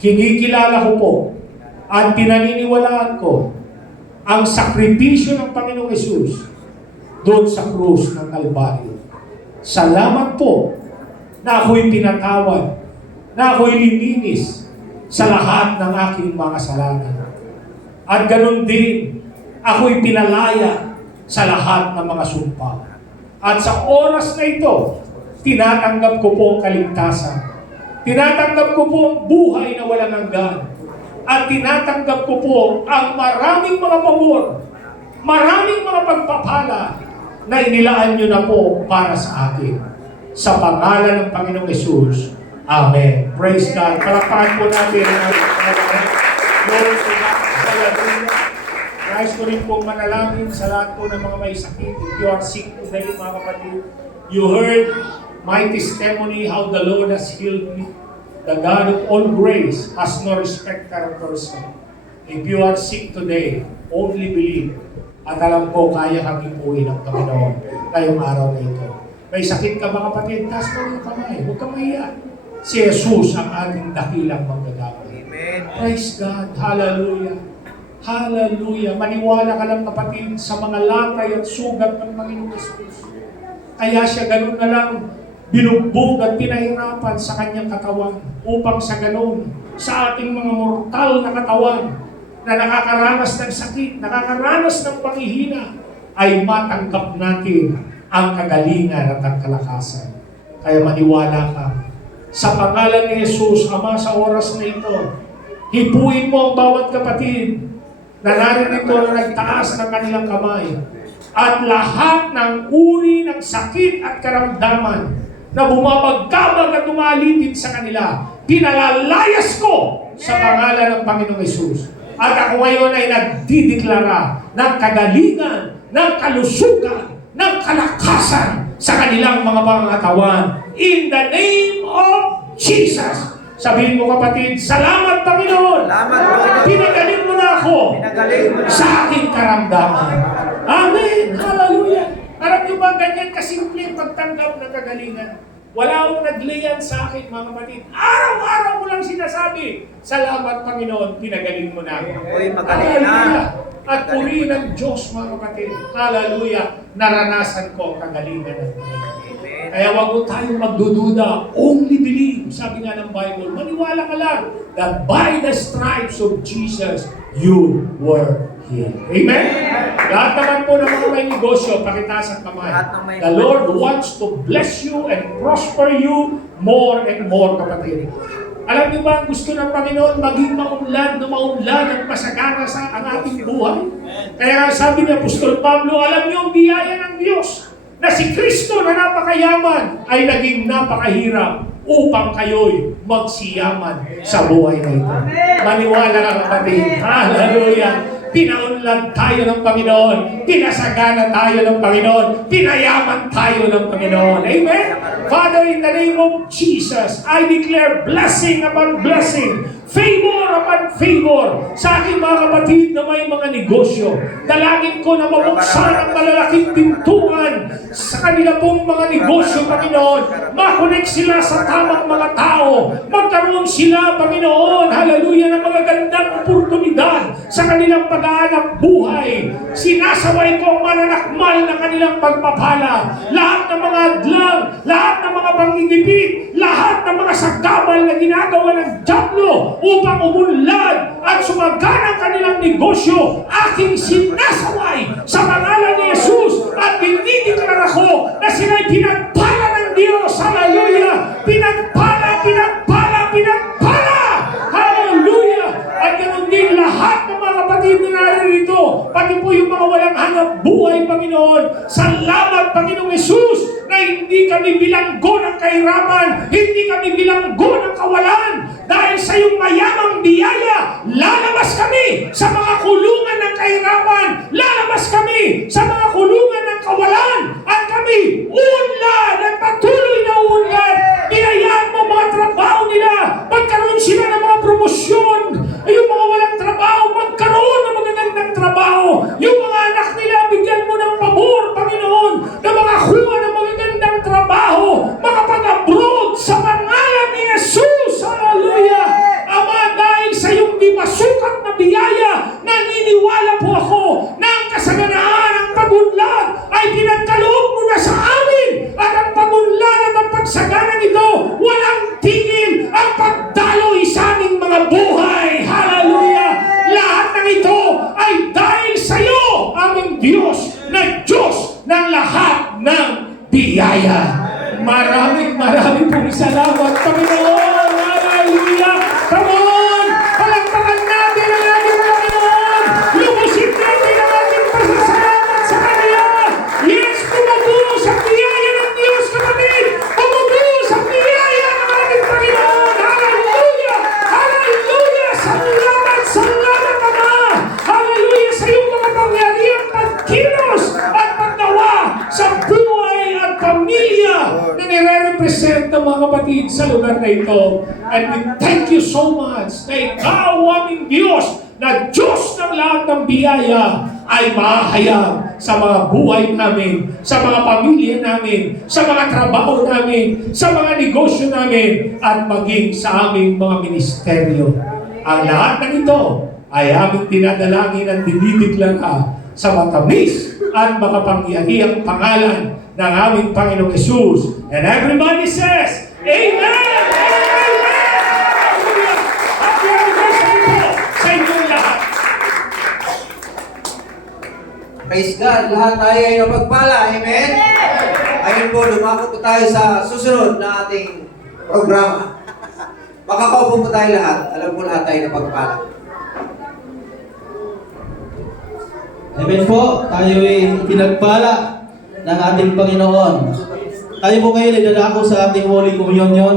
Kinikilala ko po at pinaniniwalaan ko ang sakripisyo ng Panginoong Hesus doon sa krus ng Kalbaryo. Salamat po na ako'y pinatawad, na ako'y lininis sa lahat ng aking mga kasalanan. At ganun din, ako'y pinalaya sa lahat ng mga sumpa. At sa oras na ito, tinatanggap ko po ang kaligtasan. Tinatanggap ko po ang buhay na walang hanggan. At tinatanggap ko po ang maraming mga pabor, maraming mga pagpapala na inilaan nyo na po para sa akin. Sa pangalan ng Panginoong Hesus. Amen. Praise God. Palakpakan po natin ang Lord to God. Hallelujah. Nais ko rin pong manalangin sa lahat po ng mga may sakit. If you are sick today, mga kapatid, you heard my testimony how the Lord has healed me. The God of all grace has no respecter of person. If you are sick today, only believe. At alam ko, kaya kang ipuin ng Panginoon ngayong araw na ito. May sakit ka ba kapatid? Taas mo yung kamay. Huwag ka mahiya. Si Jesus ang ating dakilang manggagawa. Amen. Praise God. Hallelujah. Hallelujah. Maniwala ka lang kapatid sa mga latay at sugat ng Panginoong Jesus. Kaya siya ganun na lang binugbog at pinahirapan sa kanyang katawan upang sa ganun, sa ating mga mortal na katawan na nakakaranas ng sakit, nakakaranas ng panghihina, ay matanggap natin ang kagalingan at ang kalakasan. Kaya maniwala ka. Sa pangalan ni Jesus, Ama, sa oras na ito, hipuin mo ang bawat kapatid na naririto na nagtaas ng kanilang kamay. At lahat ng uri ng sakit at karamdaman na bumabagkabag at umalipit sa kanila, pinalalayas ko sa pangalan ng Panginoong Hesus. At ako ngayon ay nagdideklara ng kagalingan, ng kalusugan, ng kalakasan sa kanilang mga pangatawan. In the name of Jesus. Sabihin mo kapatid, salamat Panginoon. Salamat Panginoon. Pinagaling mo na ako Pinagaling mo na. sa aking karamdaman. Amen. Hallelujah. Alam niyo ba, ganyan kasimple ang pagtanggap ng kagalingan. Wala akong nagliyan sa akin, mga kapatid. Araw-araw ko lang sinasabi, salamat Panginoon, pinagaling mo na ako. Ako'y magaling na. Hallelujah. At purihin ng Diyos, mga kapatid. Hallelujah. Naranasan ko ang kagalingan ng Panginoon. Amen. Kaya wag mo tayong magdududa. Only believe. Sabi nga ng Bible, maniwala ka lang that by the stripes of Jesus, you were healed. Amen? Lahat naman po ng mga may negosyo, pakitaas ang kamay. The Lord wants to bless you and prosper you more and more, kapatid. Alam niyo ba, gusto ng Panginoon maging maunlad ang pasagana sa ang ating buhay? Kaya sabi ni Apostol Pablo, alam niyo ang biyaya ng Diyos na si Kristo na napakayaman ay naging napakahirap upang kayo'y magsiyaman sa buhay na ito. Maniwala ka kapatid. Hallelujah. Pinaunlad tayo ng Panginoon. Pinasagana tayo ng Panginoon. Pinayaman tayo ng Panginoon. Amen? Father, in the name of Jesus, I declare blessing upon blessing, favor upon favor sa aking mga kapatid na may mga negosyo. Dalangin ko na mabuksan ang malalaking pintuan sa kanila pong mga negosyo, Panginoon. Makonect sila sa tamang mga tao. Magkaroon sila, Panginoon, hallelujah, ng mga gandang oportunidad sa kanilang pag-aanap buhay. Sinasaway ko ang mananakmal na kanilang pagpapala. Lahat ng mga adlang, lahat ng mga pangigipit, lahat ng mga sagabal na ginagawa ng dyablo upang umunlad at sumagana ang kanilang negosyo, aking sinasaway sa pangalan ni Jesus at dinideklara ko na sila'y pinagpala ng Diyos. Hallelujah! Pinagpala, pinagpala, pinagpala! Hallelujah! At ganoon din lahat ng mga kapatid na naririto, pati po yung mga walang hanap buhay, Panginoon. Salamat, Panginoong Hesus, na hindi kami bilanggo ng kahirapan, hindi kami bilanggo ng kawalan. Dahil sa iyong mayamang biyaya, lalabas kami sa mga kulungan ng kahirapan, lalabas kami sa mga kulungan ng kawalan, at kami kami unlad at patuloy na unlad. Biyayaan mo mga trabaho nila. Magkaroon sila ng mga promosyon. Yung mga walang trabaho, magkaroon ng magagandang trabaho. Yung mga anak nila, bigyan mo ng pabor, Panginoon, na makakuha ng magagandang trabaho, makapag-abroad sa pangalan ni Jesus. Hallelujah! Ama, dahil sa iyong di masukat na biyaya, naniniwala po ako na ang kasaganaan, ang pagunlad ay pinagkaloob mo na sa amin. At ang pagunlad at ang pagsagana nito, walang tigil ang pagdaloy sa aming mga buhay. Hallelujah! Lahat ng ito ay dahil sa iyo, aming Diyos, na Diyos ng lahat ng biyaya. Maraming pong salamat, Panginoon. Hallelujah! Come on! Palagpakan natin ang ating Panginoon! Lumusin natin ang ating pasasalamat sa Kanya! Yes, pumagos ang biyaya ng Diyos, kapatid! Pumagos ang biyaya ng ating Panginoon! Hallelujah! Hallelujah! Salamat, Ama! Hallelujah sa iyong mga pangyariang pagkilos at paggawa sa buhay at pamilya na nire-represent ng mga kapatid sa lugar na ito. And we thank you so much na ikaw, aming Diyos, na Diyos ng lahat ng biyaya ay mahahayag sa mga buhay namin, sa mga pamilya namin, sa mga trabaho namin, sa mga negosyo namin, at maging sa aming mga ministeryo. Ang lahat ng ito ay aming dinadalangin at dinideklara sa matamis at makapangyarihang pangalan ng aming Panginoong Yesus. And everybody says, Amen! Amen! Hallelujah! Happy anniversary po sa inyong lahat. Praise God, lahat tayo ay napagpala. Amen? Ayun po, lumako po tayo sa susunod na ating programa. Makakaupo po tayo lahat. Alam po lahat tayo napagpala. Amen po, tayo ay pinagpala ng ating Panginoon. Tayo po ngayon ay dadako sa ating Holy Communion.